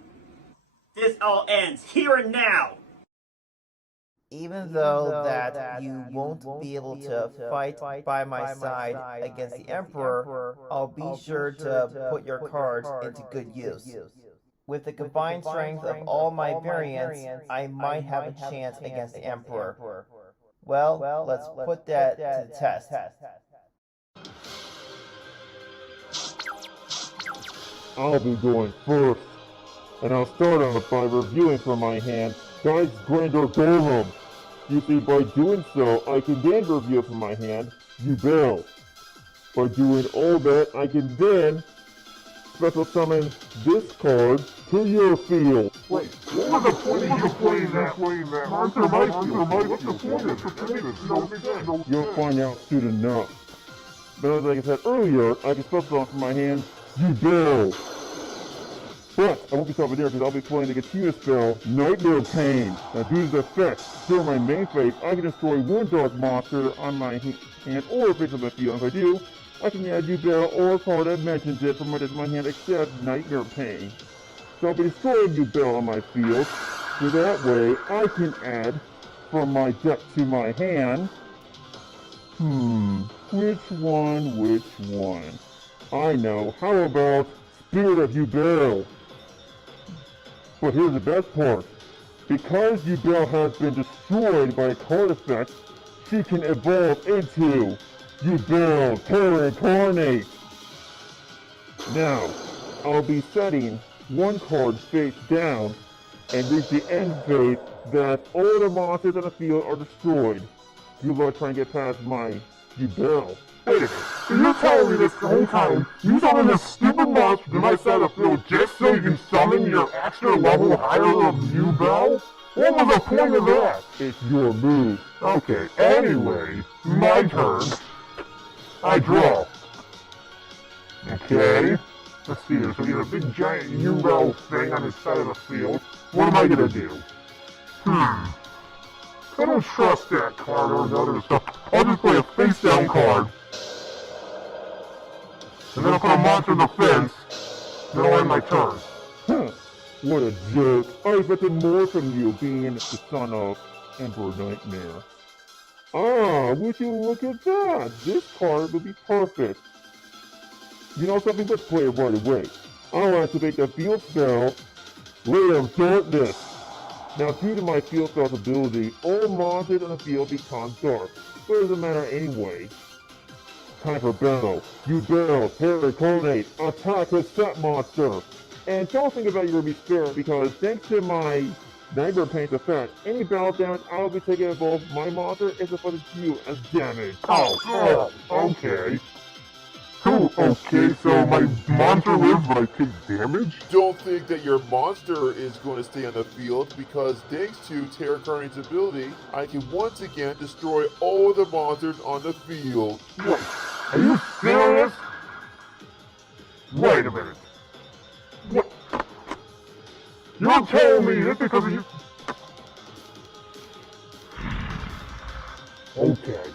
This all ends here and now. Even though that you won't be able to fight by my side against the Emperor, I'll be sure to put your cards into good use. With the combined strength of all my variants, I might have a chance against the Emperor. Well, let's put that to the test. I'll be going first, and I'll start off by reviewing from my hand Guy's Grandeur Golem. You see, by doing so, I can then review from my hand Yubel. By doing all that, I can then special summon this card to your field. Wait, what was the point of you playing that? Monster my field. What's the point of it? You'll find out soon enough. But like I said earlier, I can special summon from my hand Yubel. But I won't be stopping there because I'll be playing the Katina spell, Nightmare Pain. Now due to the effect, during my main phase, I can destroy one dark monster on my hand or a face on the field. If I do, I can add Yubel or a card that mentions it from my hand except Nightmare Pain. So I'll be destroying Yubel on my field, so that way I can add from my deck to my hand. Which one? I know, how about Spirit of Yubel? But here's the best part. Because Yubel has been destroyed by a card effect, she can evolve into Yubel Terra Incarnate. Now, I'll be setting one card face down and reach the end phase that all the monsters on the field are destroyed. You will try and get past my Yubel. Wait a minute, so you're telling me this whole time you summon this stupid monster to my side of the field just so you summon your extra level higher of Yubel? What was the point of that? It's your move. Okay, anyway, my turn. I draw. Okay, let's see here, so you have a big giant Yubel thing on the side of the field. What am I gonna do? I don't trust that card or the other stuff. I'll just play a face-down card. And then I'll put a monster in the fence. Then I'll end my turn. What a jerk. I expected more from you, being the son of Emperor Nightmare. Would you look at that? This card would be perfect. You know something? Let's play it right away. I'll activate the field spell, Layer of Darkness. Now, due to my field spell's ability, all monsters on the field become dark. But it doesn't matter anyway. Time for battle. Yubel, Terra Incarnate, attack the set monster. And don't think about your be spared because thanks to my Nightmare Pain's effect, any battle damage I will be taking involved my monster is affected to you as damage. Okay. Cool, okay, so my monster lives but I take damage? Don't think that your monster is going to stay on the field because thanks to Terra Incarnate's ability, I can once again destroy all the monsters on the field. Wait, are you serious? Wait a minute. What? You're telling me just because of you... Okay.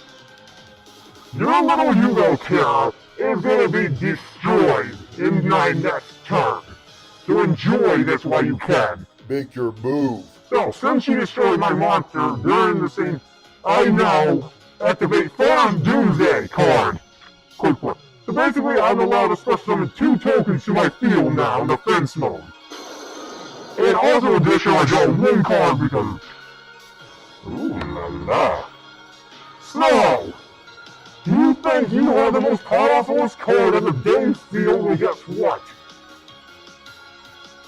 Your little Yubel Terra is gonna be destroyed. in my next turn. So enjoy this while you can. Make your move. So, since you destroyed my monster during the scene, I now activate Farm's Doomsday card. Quick one. So basically, I'm allowed to special summon 2 tokens to my field now in defense mode. And also additionally, I draw 1 card because... Ooh la la. So, do you think you have the most powerful card in the game field? Well, guess what?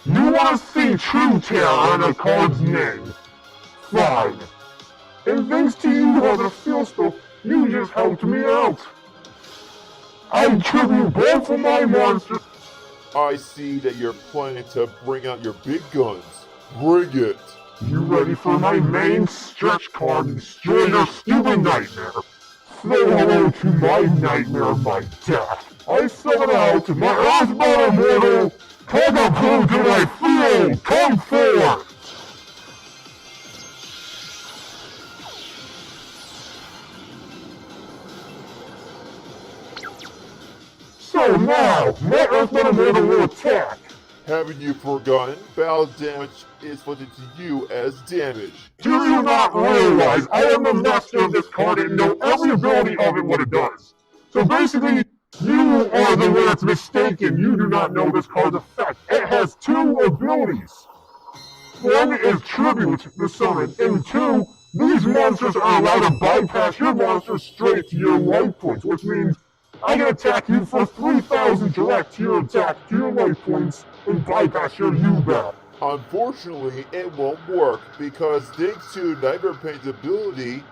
You want to see True Terror in a card's name? Fine. And thanks to you, other field stuff, you just helped me out. I tribute both of my monsters. I see that you're planning to bring out your big guns. Bring it. You ready for my main stretch card and destroy your stupid nightmare? Say hello to my nightmare by death. I summon out my Earthbound Immortal, Cockapoo to my field, come forth! So now, my Earthbound Immortal will attack. Haven't you forgotten? Battle damage is floated to you as damage. Do you not realize I am the master of this card and know every ability of it what it does? So basically, you are the one that's mistaken. You do not know this card's effect. It has 2 abilities. 1 is Tribute the Summon, and 2, these monsters are allowed to bypass your monster straight to your life points, which means I can attack you for 3,000 direct to your attack to your life points and bypass your U-Bat. Unfortunately, it won't work because thanks to Nightmare Pain's ability,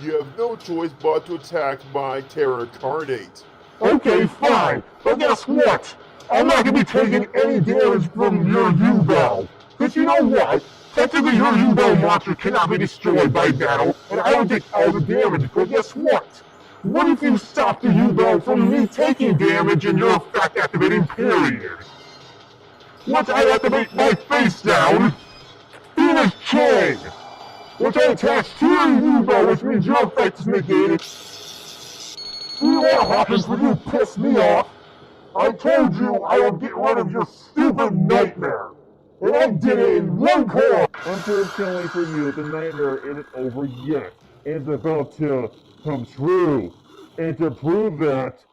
you have no choice but to attack my Terror Carnate. Okay, fine, but guess what? I'm not gonna be taking any damage from your U-Bell. Cause you know what? Technically your U-Bell monster cannot be destroyed by battle, and I will take all the damage, but guess what? What if you stop the U-Bell from me taking damage and your effect activating period? Once I activate my face down, Phoenix Chain! Which I attach to your U-Bell, which means your effect is negated. You know what happens when you piss me off? I told you I would get rid of your stupid nightmare! And I did it in 1 call! Unfortunately for you, the nightmare isn't over yet. It's about to come true. And to prove that,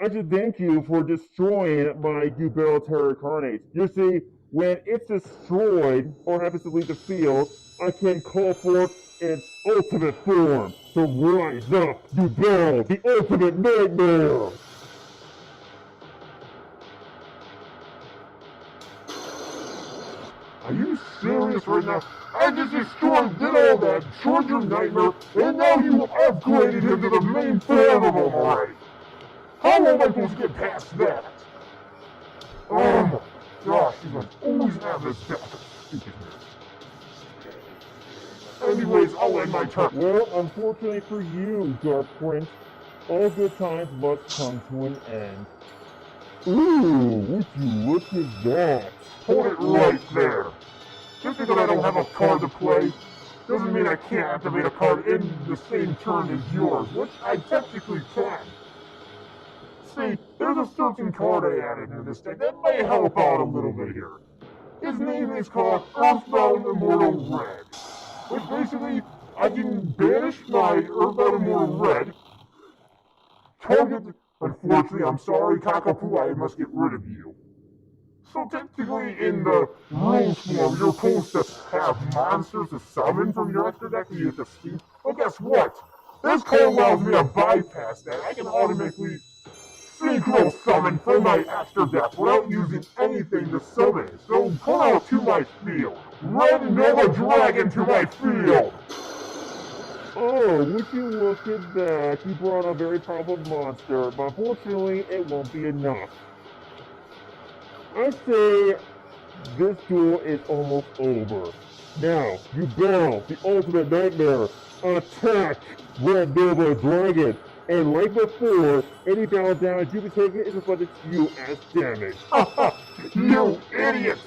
I should thank you for destroying my U-Bell Terror Carnate. You see, when it's destroyed or happens to leave the field, I can call forth its ultimate form. So rise up, U-Bell, the ultimate nightmare! Are you serious right now? I just destroyed, did all that, destroyed your nightmare, and now you upgraded him to the main form of him already. How am I supposed to get past that? Oh my gosh, you must always have this stupidness. Anyways, I'll end my turn. Well, unfortunately for you, Dark Prince, all good times must come to an end. Ooh, would you look at that? Hold it right there. Just because I don't have a card to play, doesn't mean I can't activate a card in the same turn as yours, which I technically can. See, there's a certain card I added to this deck that may help out a little bit here. His name is called Earthbound Immortal Red, which basically, I can banish my Earthbound Immortal Red, target, unfortunately, I'm sorry, Cockapoo, I must get rid of you. So technically, in the rules form, you're supposed to have monsters to summon from your extra deck that you have to see. But guess what? This card allows me to bypass that. I can automatically synchro summon from my extra deck without using anything to summon it. So pull out to my field. Red Nova Dragon to my field. Oh, would you look at that? You brought a very powerful monster, but unfortunately, it won't be enough. I say this duel is almost over. Now, U-Bell, the ultimate nightmare, attack Red Nova Dragon. And like before, any battle damage you can take is reflected to you as damage. You idiot!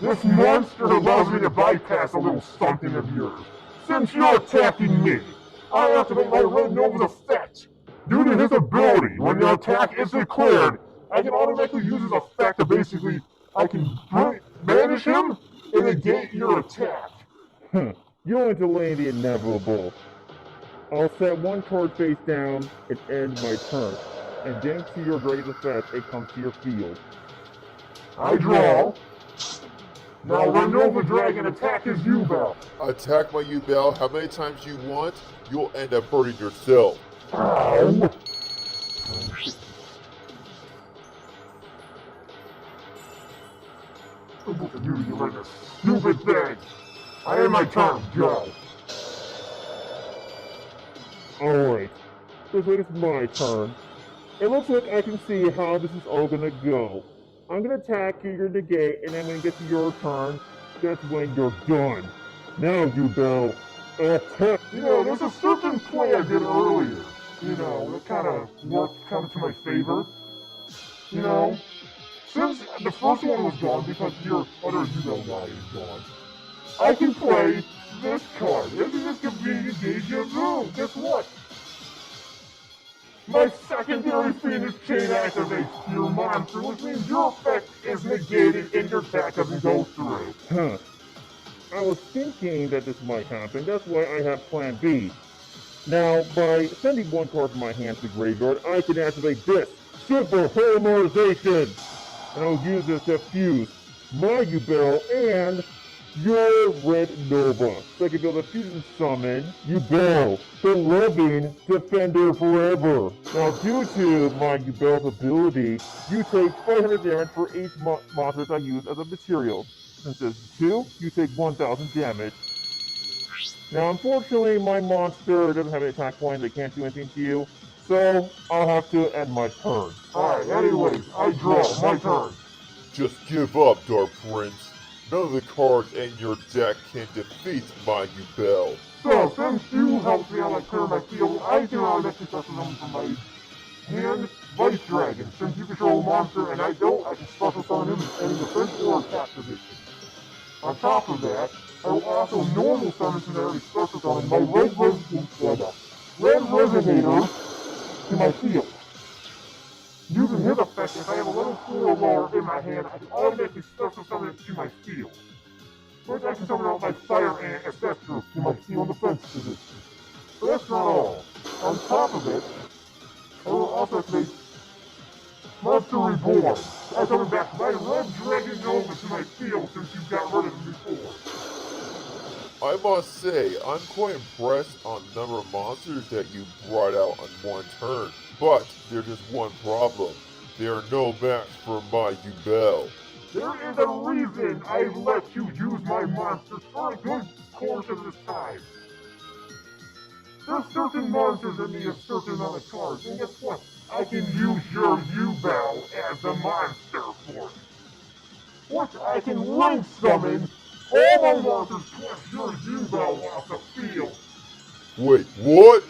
This monster allows me to bypass a little something of yours. Since you're attacking me, I activate my Red Nova's effect. Due to his ability, when the attack is declared, I can automatically use his effect to basically, I can banish him and negate your attack. You're going to delay the inevitable. I'll set one card face down and end my turn. And thanks to your great effect, it comes to your field. I draw. Now when Nova Dragon attaches U-Bell. Attack my U-Bell how many times you want, you'll end up hurting yourself. Ow! Look at you like a stupid thing. I end my turn, go. Alright, looks like it's my turn. It looks like I can see how this is all gonna go. I'm gonna attack you, you're negate, and then when it gets to your turn, that's when you're done. Now, U-Bell, attack! You know, there's a certain play I did earlier. You know, it kind of worked kind of to my favor. You know, since the first one was gone because your other U-Bell guy is gone, I can play this card. Isn't this convenient deja vu? Guess what? My secondary Phoenix chain activates to your monster, which means your effect is negated and your attack doesn't go through. Huh. I was thinking that this might happen, that's why I have Plan B. Now, by sending one card from my hand to the graveyard, I can activate this, Super Polarization! And I'll use this to fuse my U-Bell and your Red Nova. So I can build a fusion summon, U-Bell, the Loving Defender Forever. Now, due to my U-Bell's ability, you take 500 damage for each monster I use as a material. Since this is 2, you take 1000 damage. Now, unfortunately, my monster doesn't have any attack points, it can't do anything to you, so I'll have to end my turn. Alright, anyways, I draw, my turn. Just give up, Dark Prince. None of the cards in your deck can defeat my U-Bell. So, since you helped me out like clear my field, I can automatically special summon from my hand Vice Dragon. Since you control a monster and I don't, I can special summon him in any defense or attack position. On top of that, I will also normal summon since I already special summon my Red Resonator to my field. Using his effect, if I have a level 4 or lower in my hand, I can automatically special summon it to my field. Which I can summon out my Fire Ant Ancestral to my field defense position. But that's not all. On top of it, I will also activate Monster Reborn. I summon back my Red Dragon Nova to my field since you got rid of him before. I must say, I'm quite impressed on the number of monsters that you brought out on one turn. But there's just one problem. There are no match for my U-Bell. There is a reason I let you use my monsters for a good course of this time. There's certain monsters that need a certain amount of cards, and guess what? I can use your U-Bell as a monster for it. Which I can link summon all my monsters plus your U-Bell off the field. Wait, what?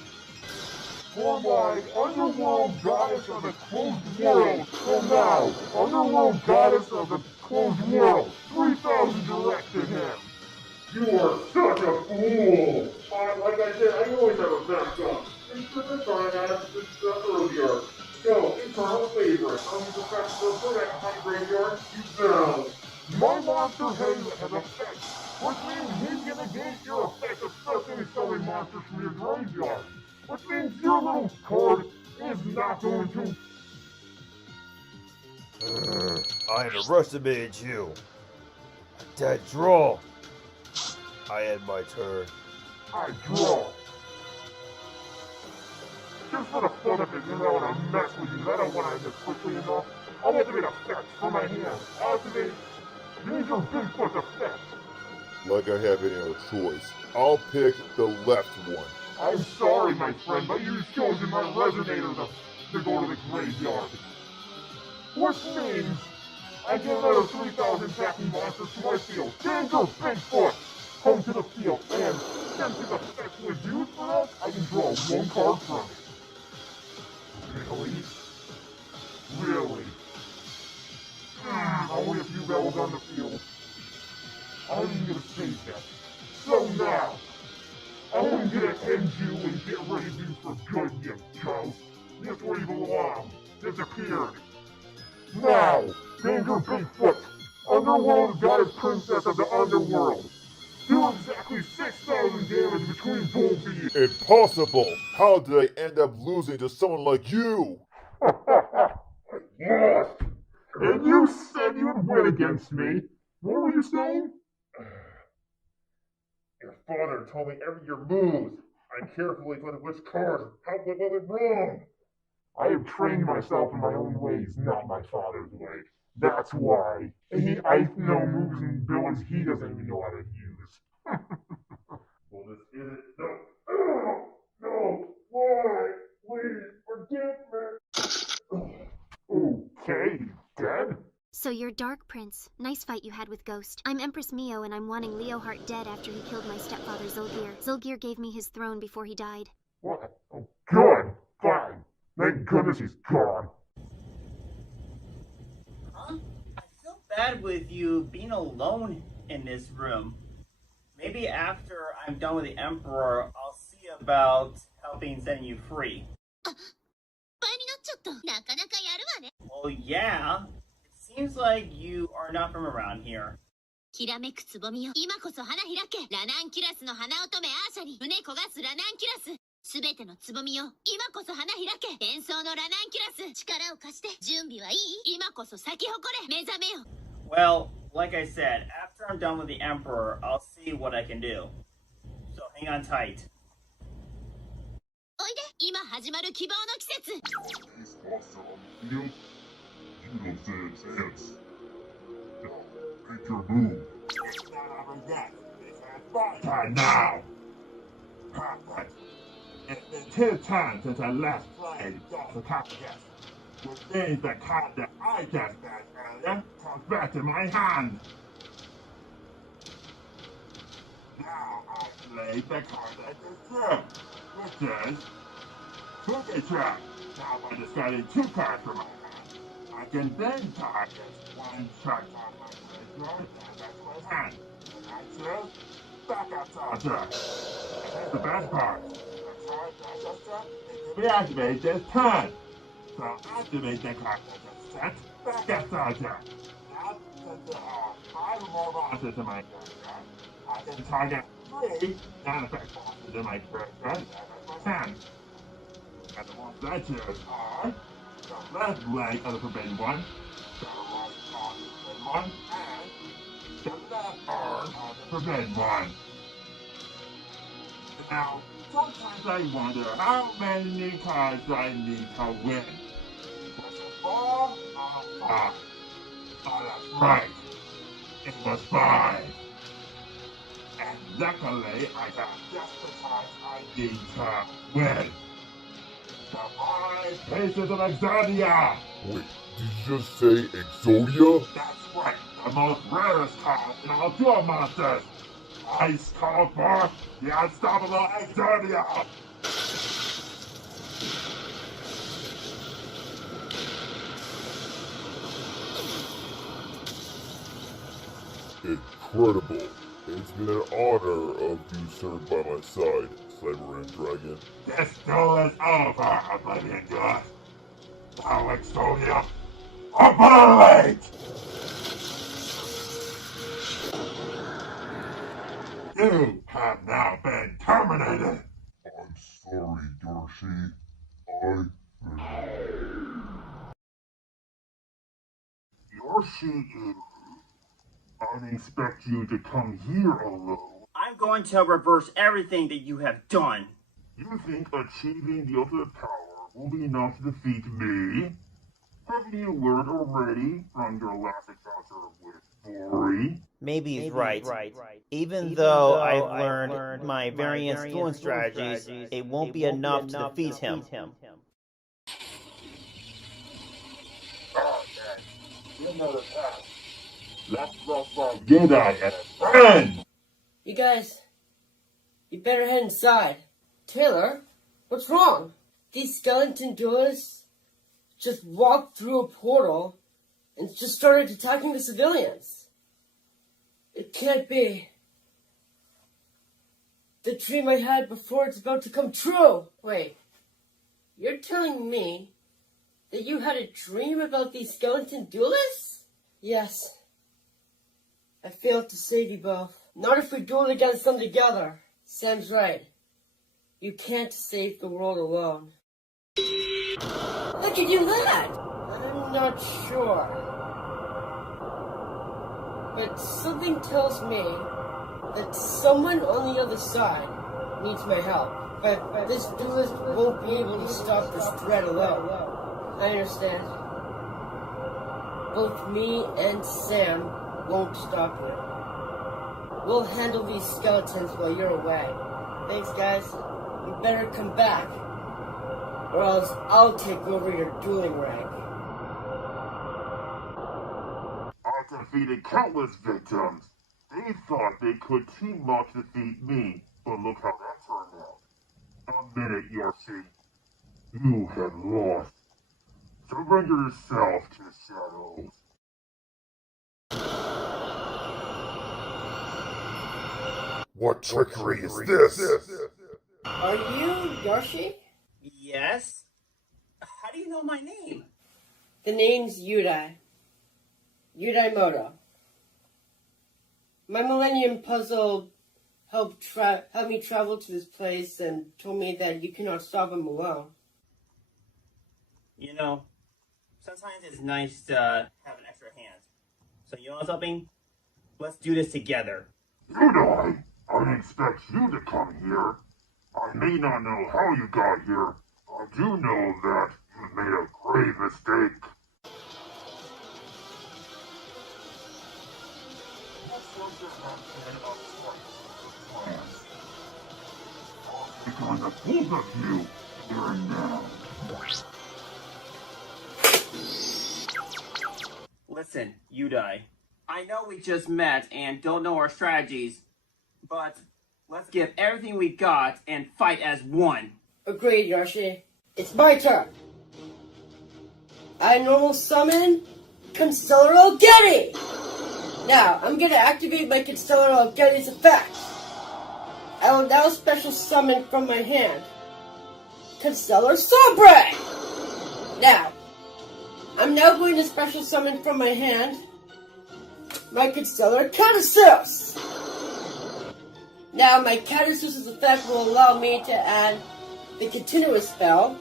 For my Underworld Goddess of the Closed World, so now, Underworld Goddess of the Closed World, 3000 direct to him. You are such a fool! Like I said, I always have a backup. And for this time, I asked this earlier. Go, internal favorite. I'll use the fact to put that behind graveyard. You know. My monster has effect, which means he can negate your effect, especially summoning monsters from your graveyard. Which means your little card is not going to... I underestimated you. Dead draw. I end my turn. I draw. Just for the fun of it, you know, want to mess with you. I don't want to end it quickly enough. I'll activate effects from my hand. Activate Major Bigfoot effect. Like I have any other choice. I'll pick the left one. I'm sorry, my friend, but you've chosen my Resonator to go to the graveyard. Which means I get another 3,000 attacking monsters to my field. Danger Bigfoot! Home to the field, and since his effect was used for that, I can draw one card from it. Really? Really? Only a few rebels on the field. I ain't gonna save that. So now, I'm gonna end you and get rid of you for good, you ghost. Just where you belong. Disappeared. overall goddess princess of the underworld. Do exactly 6,000 damage between both of you. Impossible! How did I end up losing to someone like you? Lost! And you said you would win against me. What were you saying? Your father told me every your moves. I carefully thought which cards helped with what went wrong. I have trained myself in my own ways, not my father's way. That's why. I know moves and abilities he doesn't even know how to use. Well, this isn't. No. Oh, no. Why? Please, forgive me. Okay, dead? So you're Dark Prince. Nice fight you had with Ghost. I'm Empress Mio, and I'm wanting Leoheart dead after he killed my stepfather Zolgir. Zolgir gave me his throne before he died. What? Oh, good. Fine. Thank goodness he's gone. Huh? I feel bad with you being alone in this room. Maybe after I'm done with the Emperor, I'll see about helping setting you free. Well, yeah. It seems like you are not from around here. きらめくつぼみよ。今こそ花開け。ラナンキュラスの花乙女アーシャに胸焦がすラナンキュラス。すべてのつぼみよ。今こそ花開け。伝送のラナンキュラス。力を貸して。準備はいい？今こそ咲き誇れ。目覚めよ。Well, like I said, after I'm done with the Emperor, I'll see what I can do. So hang on tight. おいで。今始まる希望の季節。He's awesome. You don't say it's ants. Now, make your move. It's not over yet. It's our time now. Perfect. It's been 2 times since I last played Delta Contest, which means the card that I just back earlier comes back to my hand. Now I play the card I just drew, which is Cookie Trap. Now by discarding 2 cards from my hand, I can then target 1 shot on my graveyard and back to my hand. And I choose Backup Charger. And here's the best part. The card I just drew, it can be activated this turn. So activate the card I just set, Backup Charger. Now, since there are 5 more monsters in my graveyard, I can target 3 non-effect monsters in my graveyard and back to my hand. And the ones I choose are the left leg of the Forbidden One, the right arm of the Forbidden One, and the left arm of the Forbidden One. Now, sometimes I wonder how many cards I need to win. Was it 4 or 5? Oh, that's right. It was 5. And luckily, I got just the cards I need to win. The 5 Pieces of Exodia! Wait, did you just say Exodia? That's right, the most rarest card in all Duel Monsters! Ice called for the Unstoppable Exodia! Incredible. It's been an honor of you served by my side, Cyberman Dragon. This duel is over, Oblivion God. Now, Exodia, annihilate! You have now been terminated! I'm sorry, Yarshi. Yarshi, I didn't expect you to come here alone. I'm going to reverse everything that you have done. You think achieving the ultimate power will be enough to defeat me? Haven't you learned already from your last encounter with Glory? Maybe he's right. Even though I've learned my various dueling strategies, it won't be enough to defeat him. You know the path. Let's go for Jedi and a friend! You guys, you better head inside. Taylor, what's wrong? These skeleton duelists just walked through a portal and just started attacking the civilians. It can't be. The dream I had before it's about to come true. Wait, you're telling me that you had a dream about these skeleton duelists? Yes. I failed to save you both. Not if we duel against them together. Sam's right. You can't save the world alone. How'd you do that? I'm not sure. But something tells me that someone on the other side needs my help. But this duelist won't be able to stop this threat alone. I understand. Both me and Sam won't stop you. We'll handle these skeletons while you're away. Thanks, guys. You better come back, or else I'll take over your dueling rank. I defeated countless victims. They thought they could team up to defeat me, but look how that turned out. A minute, Yarshi. You have lost. Surrender yourself to the shadows. What trickery is this? Are you Yarshi? Yes? How do you know my name? The name's Yudai. Yudai Moto. My Millennium Puzzle helped me travel to this place and told me that you cannot stop him alone. You know, sometimes it's nice to have an extra hand. So you know something? Let's do this together. Yudai, I didn't expect you to come here. I may not know how you got here. I do know that you made a grave mistake. I'll take on the both of you here and now. Listen, Yudai. I know we just met and don't know our strategies, but let's give everything we got and fight as one. Agreed, Yarshi. It's my turn. I normal summon Constellar Algetty! Now, I'm gonna activate my Constellar Algetty's effect. I will now special summon from my hand Constellar Sobre! Now, I'm now going to special summon from my hand my Constellar Catasus! Now, my Catasus' effect will allow me to add the continuous spell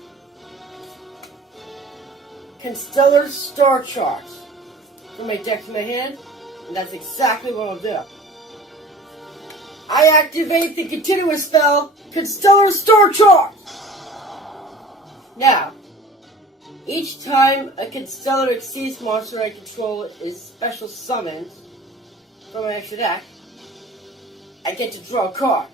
Constellar Star Chart from my deck to my hand, and that's exactly what I'll do. I activate the continuous spell Constellar Star Chart! Now, each time a Constellar Exceeds monster I control is special summoned from my extra deck, I get to draw a card.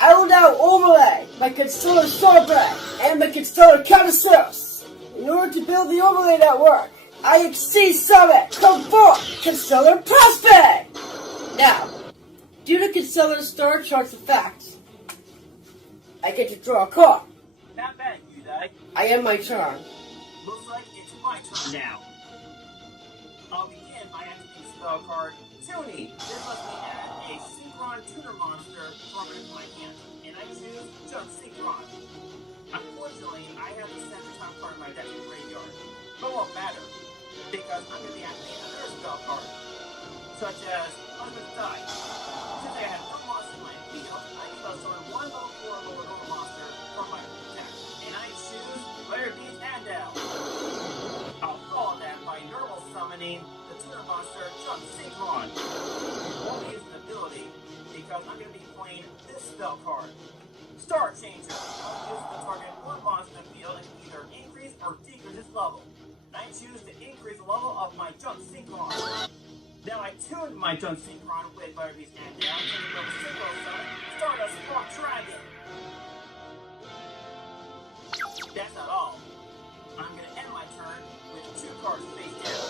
I will now overlay my Constellar Starbreak and my Constellar Catasus. In order to build the overlay network, I exceed summon come forth Constellar Prospect! Now, due to Constellar Star Chart's effect, I get to draw a card. Not bad, Yudai. I end my turn. Looks like it's my turn now. I'll begin by activating the spell card Toonie. This lets me add a Synchron Tuner monster permanent to my hand, and I choose Jump Synchron. Unfortunately, I have to send the top card of my deck to the graveyard, but won't matter, because I'm going to be activating another spell card, such as Husband's Die. Since I have no monster in my field, I can summon one level 4 lower normal monster from my deck, and I choose Rare Beast Andal. I'll follow that by normal summoning the tuner monster Jump Synchron. Won't use an ability, because I'm going to be playing this spell card. Star Changer. I'll use the target one monster in the field and either increase or decrease its level. And I choose to increase the level of my Jump Synchron. Now I tune my Jump Synchron with Fire Beast and down to the Synchro Summon Stardust Rock Dragon. That's not all. I'm going to end my turn with 2 cards face down.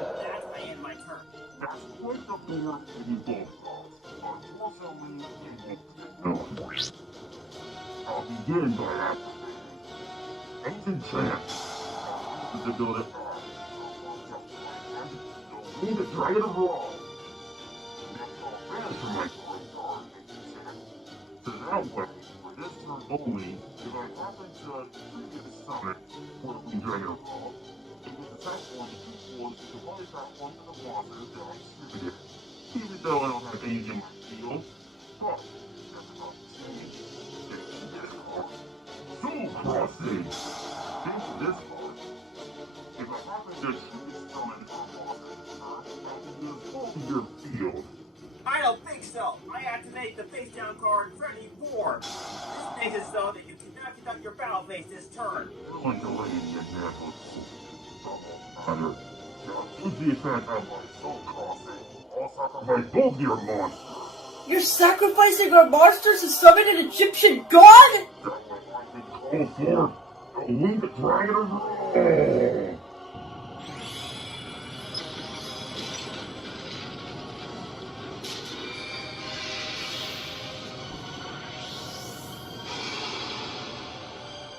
With that, I end my turn. That's quite the board to be both of. Unfortunately, I'll begin by activating Ancient Chance. To build it. You'll need a Dragon of Raw. Next, I'll banish from my graveyard Ancient Chance. So that way, for this turn only, if I happen to trigger the summon for the Dragon of Raw, attack point before the combined attack point of the monsters that I'm distributed. Even though I don't have any in my field, but that's not the same. It's this card. Soul Crossing! Thanks to this card, if I happen to choose summon a monster, I can use both of your field. I don't think so. I activate the face down card Freddy 4. This makes it so that you cannot conduct your battle phase this turn. You're going to let me get natural matter. Now, use the effect of my Soul Crossing. I'll sacrifice both your monsters. You're sacrificing our monsters to summon an Egyptian god? That way I can call forth the winged dragon of Rome.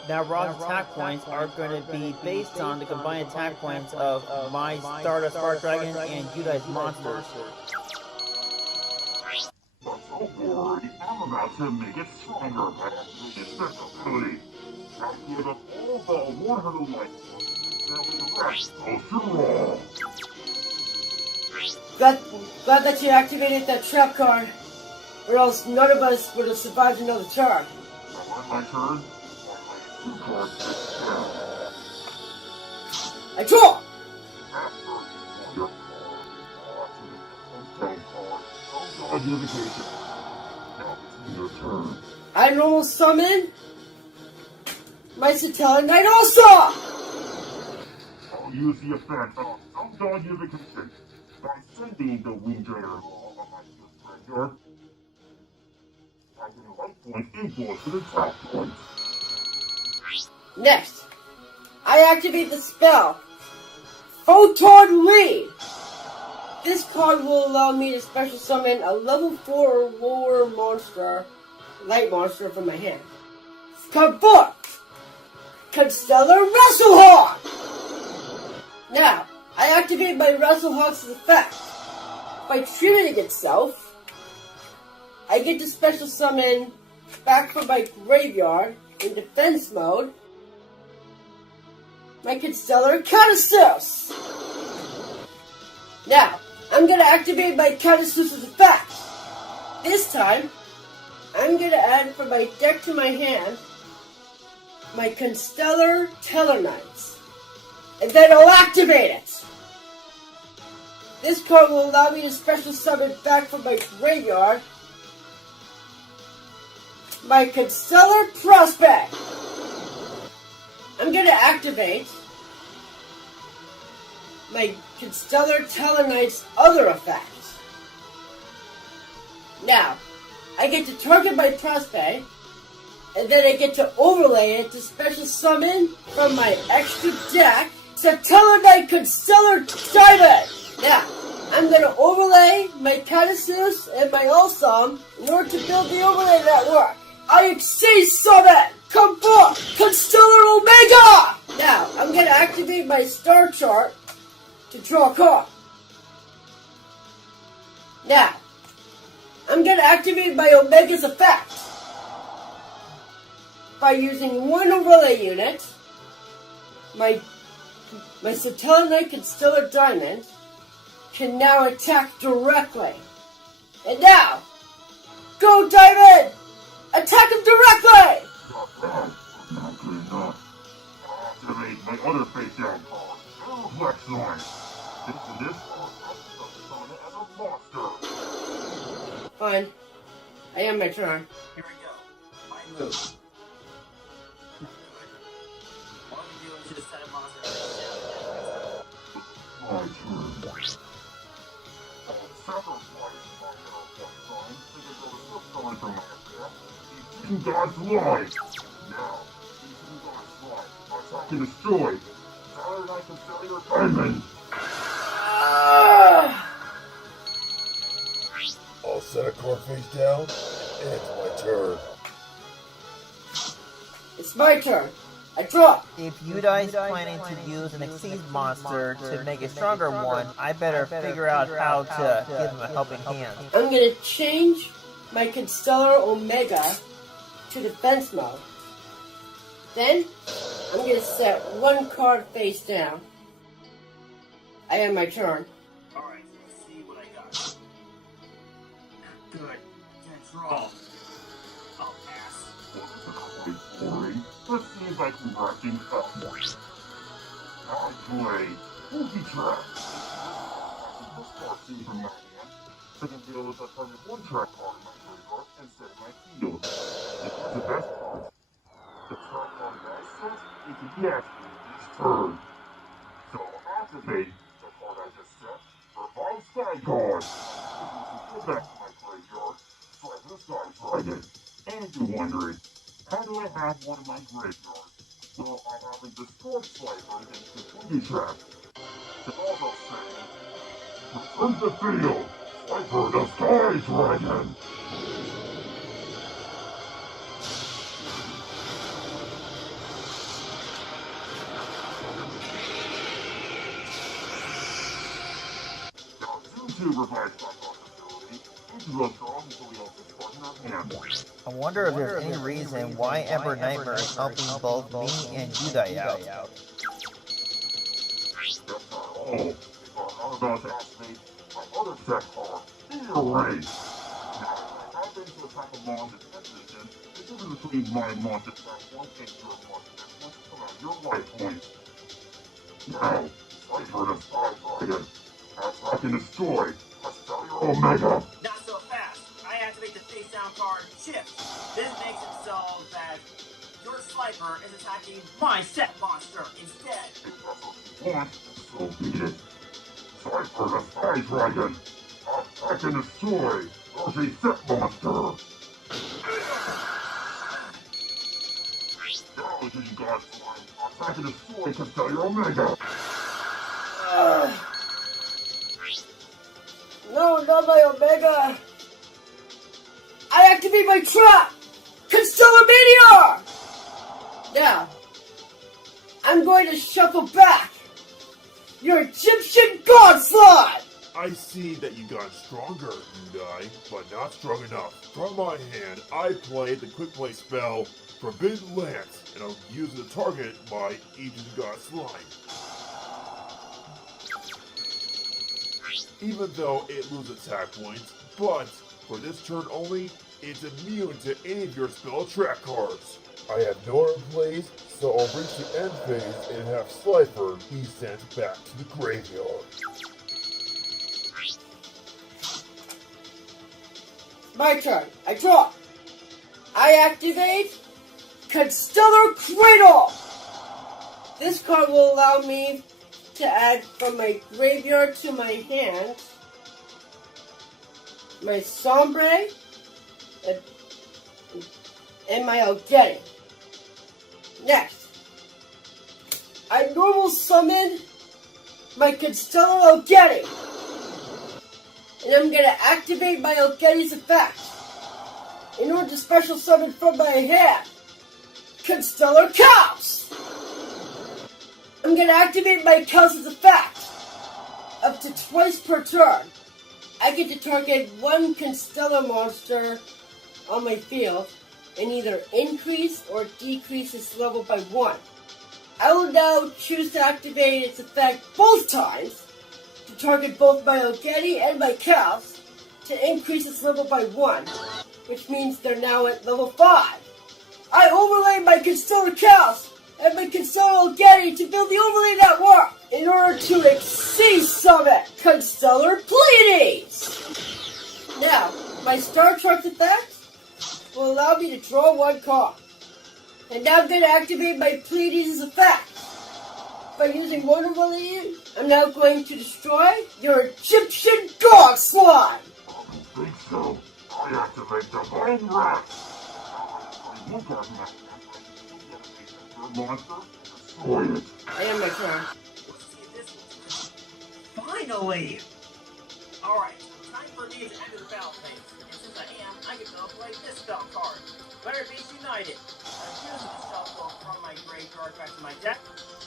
Now Rob's attack points are going to be based on the combined attack points of my Stardust Spark Dragon and you guys' monsters. But don't worry, I'm about to make it stronger by activating its special ability. I'll give up all the 100 life points, and the rest goes to Raw. Glad that you activated that trap card, or else none of us would have survived another turn. Now on my turn, two cards face down. I draw! After you draw your card, card, unification. Now it's your turn. I normal summon my Satellite Knight also! I'll use the effect of some dog unification by sending the Wing Dragon Law of my graveyard. I get life points equal to the attack points. Next, I activate the spell Photon Lead. This card will allow me to special summon a level 4 or lower monster, light monster from my hand. Card 4, Constellar Wrestlehawk. Now, I activate my Wrestlehawk's effect. By triggering itself, I get to special summon back from my graveyard in defense mode my Constellar Catasus. Now, I'm going to activate my Catasus' effect. This time, I'm going to add from my deck to my hand my Constellar Tellarknights. And then I'll activate it. This card will allow me to special summon back from my graveyard my Constellar Prospect. I'm going to activate my Constellar Tellarknight's other effect. Now, I get to target my Prospect, and then I get to overlay it to special summon from my extra deck Tellarknight Constellar Diamond. Now, I'm going to overlay my Catasus and my Ulsum in order to build the overlay network. I exceed summon! Come forth! Constellar Omega! Now, I'm going to activate my star chart to draw a card. Now, I'm going to activate my Omega's effect by using one overlay unit. My Satellite Constellar Diamond can now attack directly. And now, go Diamond! Attack him directly! Not good enough. I'll activate my other face down card, Reflex Line. This card, I'll summon it as a monster. Fine. I am my turn. Here we go. My move. All we do is just set a monster My turn. I'll sacrifice my Reflex Line to get the Reflex Line from my effect. You God's life! Now, you God's life. I can destroy. Sorry, I can sell your diamond. I'll set a card face down, and it's my turn. It's my turn. I draw. If you guys planning to use an Exceed monster to make a stronger one, I better figure out how to give him a helping hand. I'm going to change my Constellar Omega to defense mode. Then, I'm going to set one card face down I end my turn. Alright, let's see what I got. Good. Good draw. I'll pass. Boring. Let's see if I can work things up. I play Boogie Track. This card came from my hand. I can deal with a target one-track card in my graveyard instead of my field. And here's the best part. The top card that I set is deactivated each turn. So I'll activate the card I just set for my Sky Guard. Go back to my graveyard, slide the Sky Dragon. And if you're wondering, how do I have one in my graveyard? Well, I have a Discord Slifer against the Boogie Trap. The also saying, return to the field, Slifer the Sky Dragon! Now, YouTube revives my possibility. Into a draw until we also start in our hand. I wonder if there's any reason why Emperor Nightmare is helping both me and Judai out. That's not all. I'm about to activate my other set card, Erase. Now, I have been to attack a monster definition. The difference between my monster attack one and your monster attack one come out your life points. Now, Slifer the Sky Dragon. Attack and destroy. Castellar Omega. Not so fast. I activate the face down card, Shift. This makes it so that your Slifer is attacking my set monster instead. If that's what you want, so be it. Slifer the Sky Dragon. Attack and destroy. Yarshi set monster. Now to you God's line. Attack and destroy Castellar Omega. No, not my Omega! I activate my trap! Constellar Meteor! Now, I'm going to shuffle back your Egyptian God Slide! I see that you got stronger, Judai, but not strong enough. From my hand, I played the quick play spell Forbidden Lance, and I'll use it to target my Aegis God Slime. Even though it loses attack points, but for this turn only, it's immune to any of your spell track cards. I have no other plays, so I'll reach the end phase and have Slifer be sent back to the graveyard. My turn. I draw. I activate Constellar Cradle! This card will allow me to add from my graveyard to my hand my Sombre and my Algetti. Next, I normal summon my Constellar Algetti, and I'm going to activate my Algetti's effect in order to special summon from my hand Constellar Cows. I'm going to activate my Cows' effect up to twice per turn. I get to target one Constellar monster on my field and either increase or decrease its level by 1. I will now choose to activate its effect both times to target both my Algetti and my Cows to increase its level by 1, which means they're now at level 5. I overlay my Constellar Cows and my Constellar Algetti to build the overlay network in order to exceed summon Constellar Pleiades. Now, my Star Trek effect will allow me to draw one card. And now I'm going to activate my Pleiades effect. By using one overlay, I'm now going to destroy your Egyptian God Slime. I don't think so. I activate Divine Wrath. Look at me. Monster, destroy it. I am my turn. Finally! Alright, time for me to enter the battle phase. And since I am, I get to play this spell card. Weather Beast United. I'm using the shuffle from my graveyard back to my deck.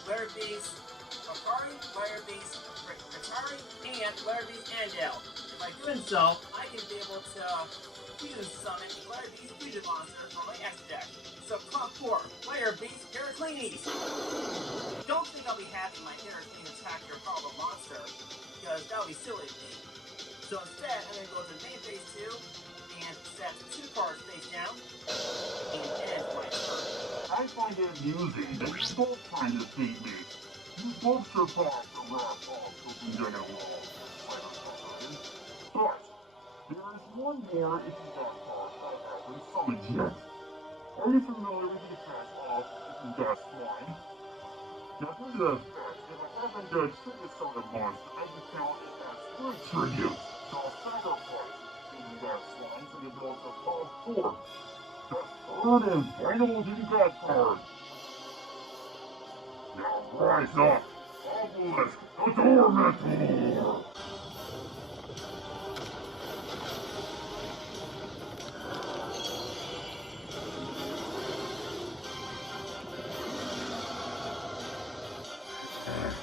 Weather Beast Akari, Weather Beast Akari, and Weather Beast Andel. And by doing so, I can be able to fuse summon Weather Beast Fusion Monster from my X deck. So of Contour, Player Beast Heracles. Don't think I'll be having my Heracles attack your problem monster, because that would be silly of me. So instead, I'm going to go to main phase 2 and set 2 cards face down and end my turn. I find it amusing that you're both trying to defeat me. You both survived the wrath of Multidimensional. But there is one more Ichiban card I haven't summoned yet. Are you familiar with the effect of Ichiban Swine? Now, due to the effect, if I happen to trigger summon a monster, I can count it as 3 tributes. So I'll sacrifice Ichiban Swine to the ability to cause 4. The third and final Ichiban card. Now rise up, Obelisk, the Tormentor!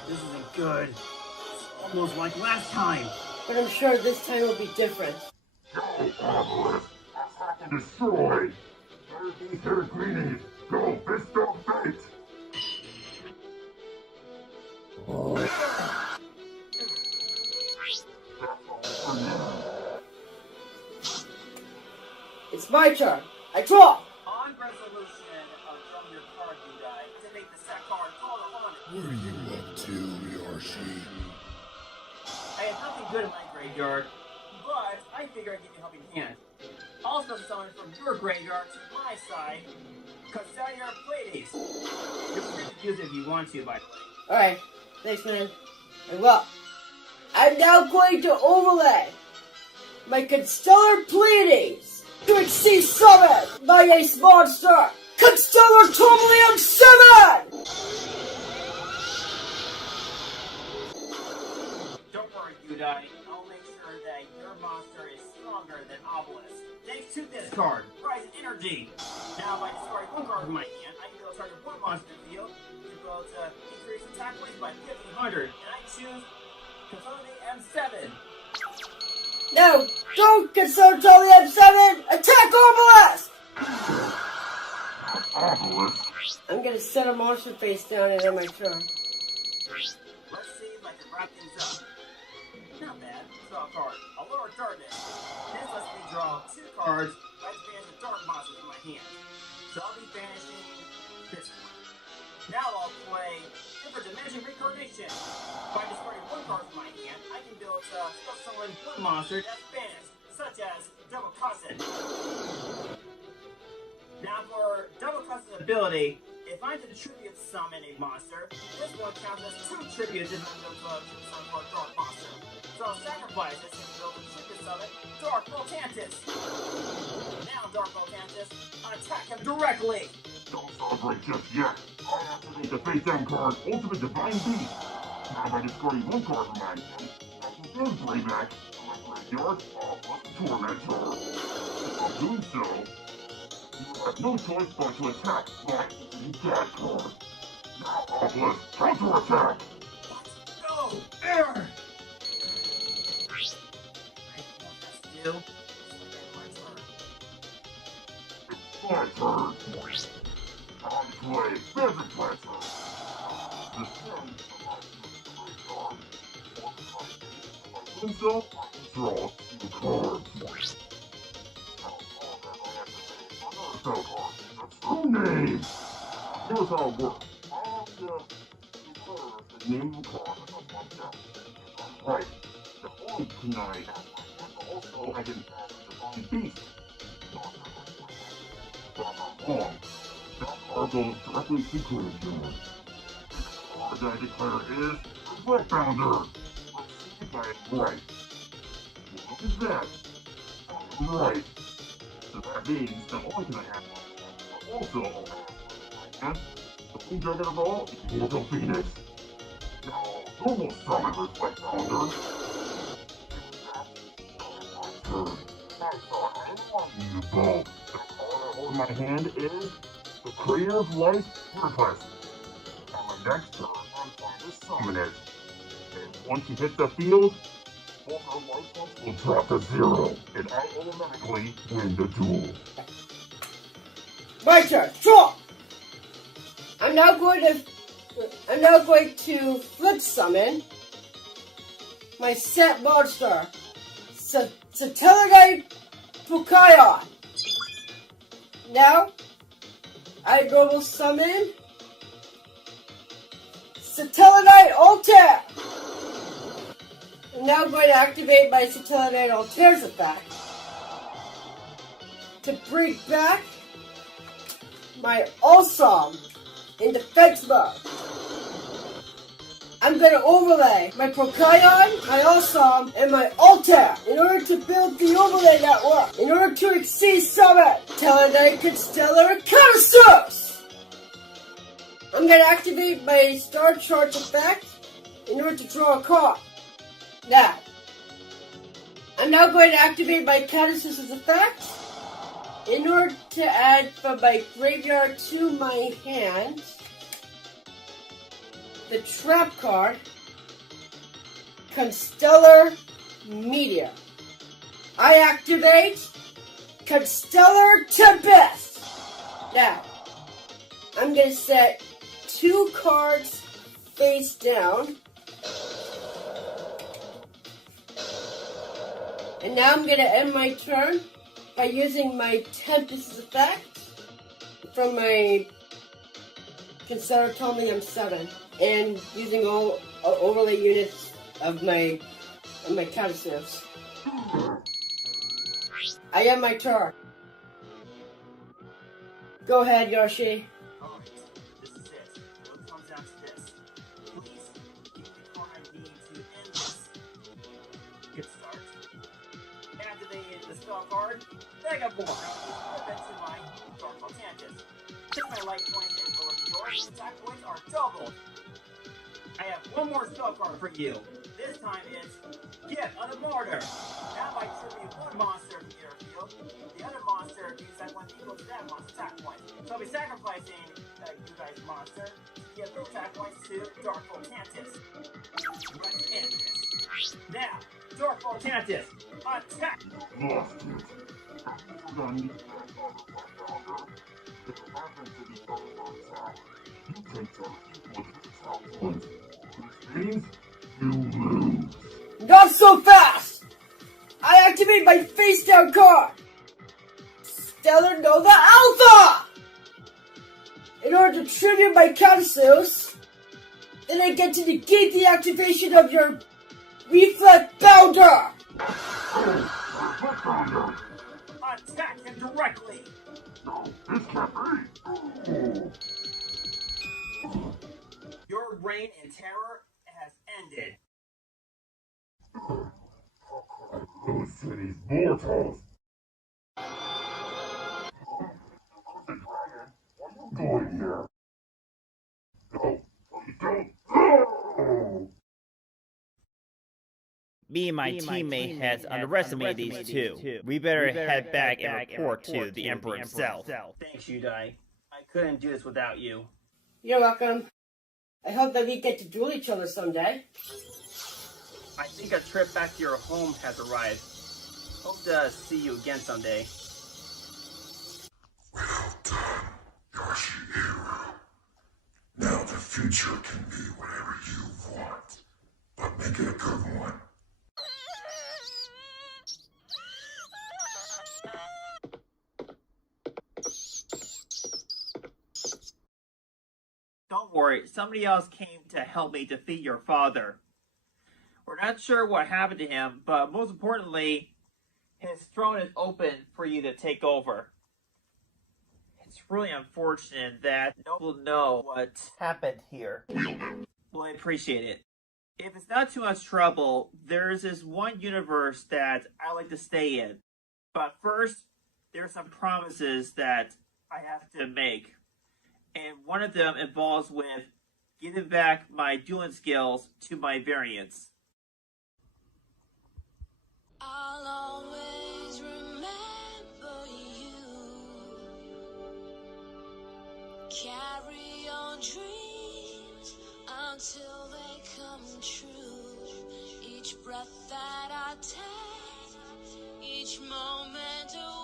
This isn't good. It's almost like last time. But I'm sure this time will be different. Go, Obelisk! Attack and destroy! Fire these Heracles! Go, Fist of Fate! It's my turn. I draw. On resolution of drawing your card, you die. Activate the set card called upon it. What are you up to, Yarshi? I have nothing good in my graveyard, but I figure I'd give you a helping hand. Also summon from your graveyard to my side, Castellar Pleiades. You're free to use it if you want to, by the way. Alright. Thanks, man. And well, I'm now going to overlay my Constellar Pleiades to exceed summon my ace monster, Constellar Turbilium 7! Don't worry, Yudai. I'll make sure that your monster is stronger than Obelisk. Thanks to this card, Rise Energy. Now, if I discard 1 card from my hand, I can go target 1 monster in the field to go to increase attack weight by 1500, and I choose Consolidate M7. No, don't consider Turbilium 7! Attack Obelisk! Obelisk! I'm gonna set a monster face down and end my turn. Let's see if I can wrap things up. Not bad. Draw a card. A lower darkness. This lets me draw 2 cards. Let's banish the dark monsters in my hand. So I'll be banishing this one. Now I'll play Different Dimension Reincarnation. By discarding 1 card from my hand, I can build a special summon 1 monster that's banished, such as Double Cousin. Now for Double Cousin's ability, if I tribute summon a monster, this one counts as 2 tributes if I build a tribute summon for a dark monster. So I'll sacrifice this and build a tribute summon, Dark Volcantis. Now Dark Volcantis, attack him directly! Don't celebrate just yet. I activate the face down card, Ultimate Divine Beast. Now by discarding 1 card from my hand, I can then play back to my graveyard of Tormentor. While doing so, you have no choice but to attack my dead card. Now, Obelisk, counterattack! Go! Error! You. It's my turn. Time to play Magic Planter. The sun of my so I can draw 2 cards. Spell card. That's true name. Here's how it works. I have to declare the name of the card as I'm bumped out. Right. The only can I have also I can add the Divine Beast. But I'm wrong. That card goes directly to graveyard. The card I declare is the Red Bounder. Let's see if I'm right. Look at that. I'm right. So that means not only can I have one, but also I have the Blue Juggernaut Immortal Phoenix. Now, normal summon this Red Bounder. I thought I didn't want you both. The card I hold in my hand is the Creative Life Request. On my next turn, I'm going to summon it. And once you hit the field, both our life points will drop to 0, and I automatically win the duel. My turn. Draw. I'm now going to flip summon my set monster, Satellite Pukayon. Now, I normal summon Satellite Altair. I'm now going to activate my Satellite Altair's effect to bring back my Awesome in defense mode. I'm going to overlay my Pukayon, my Awesome, and my Altair in order to build the overlay network, in order to exceed summon Teledite, Constellar, and Countersource. I'm going to activate my Star Charge effect in order to draw a card. Now, I'm now going to activate my Countersource's effect in order to add from my graveyard to my hand the trap card, Constellar Meteor. I activate Constellar Tempest. Now, I'm going to set 2 cards face down. And now I'm going to end my turn by using my Tempest effect from my Constellar Tomium 7 and using all overlay units of my Countersource. I end my turn. Go ahead, Yarshi. Alright, this is it. What comes after this? Please give me the card I need to end this. Good start. Activating the spell card. Then I got more. Flip it to my Dark Voltantis. Take my light points and over yours. Attack points are doubled. I have one more spell card for you. This time it's Gift of the Martyr. That might tribute one monster to your field. The other monster gives that one equal to that monster's attack points. So I'll be sacrificing you guys' monster to give those attack points to Dark Voltantis. Let's end this. Now, Dark Voltantis, attack! Lost it. Done. If it happens to be double on top, you take the equal to the top points. Which means you lose. Not so fast! I activate my face down card, Stellar Nova Alpha! In order to tribute my Countersource, then I get to negate the activation of your Reflect Bounder! Attack him directly! No, this can't be. Your reign in terror has ended. Those cities mortals. What are you doing here? No, please don't. No! Me and my teammate has underestimated these two. We better head back and report to the Emperor himself. Thanks, Yudai. I couldn't do this without you. You're welcome. I hope that we get to duel each other someday. I think a trip back to your home has arrived. Hope to see you again someday. Well done, Yarshi hero. Now the future can be whatever you want, but make it a good one. Don't worry, somebody else came to help me defeat your father. We're not sure what happened to him, but most importantly, his throne is open for you to take over. It's really unfortunate that no one will know what happened here. Well, I appreciate it. If it's not too much trouble, there's this one universe that I like to stay in. But first, there are some promises that I have to make. And one of them involves with giving back my dueling skills to my variants. I'll always remember you. Carry on dreams until they come true. Each breath that I take, each moment away.